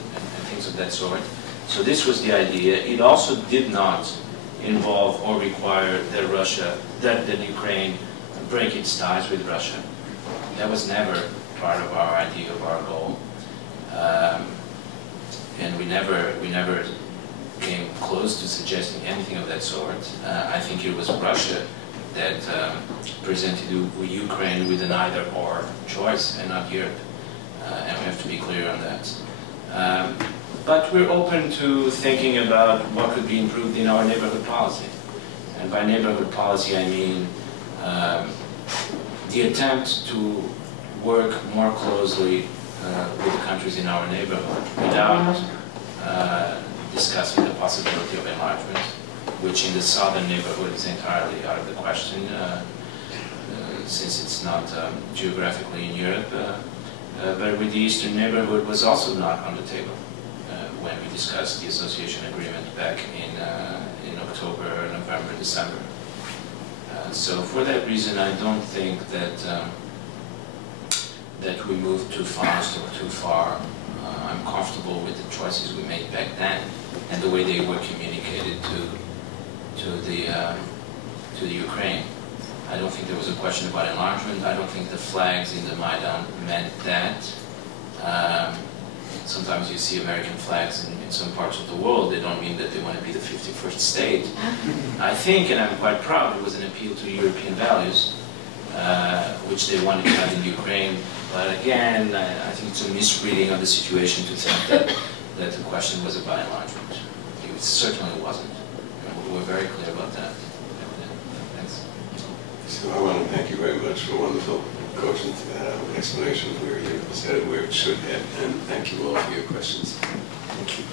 things of that sort. So this was the idea. It also did not involve or require that Ukraine break its ties with Russia. That was never part of our idea of our goal, and we never came close to suggesting anything of that sort. I think it was Russia that presented Ukraine with an either-or choice, and not Europe, and we have to be clear on that. But we're open to thinking about what could be improved in our neighborhood policy. And by neighborhood policy, I mean the attempt to work more closely with the countries in our neighborhood without discussing the possibility of enlargement, which in the southern neighborhood is entirely out of the question, since it's not geographically in Europe. But with the eastern neighborhood was also not on the table when we discussed the association agreement back in October, November, December. So for that reason, I don't think that that we moved too fast or too far. I'm comfortable with the choices we made back then and the way they were communicated to the Ukraine. I don't think there was a question about enlargement. I don't think the flags in the Maidan meant that. Sometimes you see American flags in some parts of the world. They don't mean that they want to be the 51st state. I think, and I'm quite proud, it was an appeal to European values, which they wanted to have in Ukraine. But again, I think it's a misreading of the situation to think that the question was about enlargement. It certainly wasn't. We're very clear about that. Thanks. So I want to thank you very much for a wonderful cogent explanation of where Europe is headed, where it should head, and thank you all for your questions. Thank you.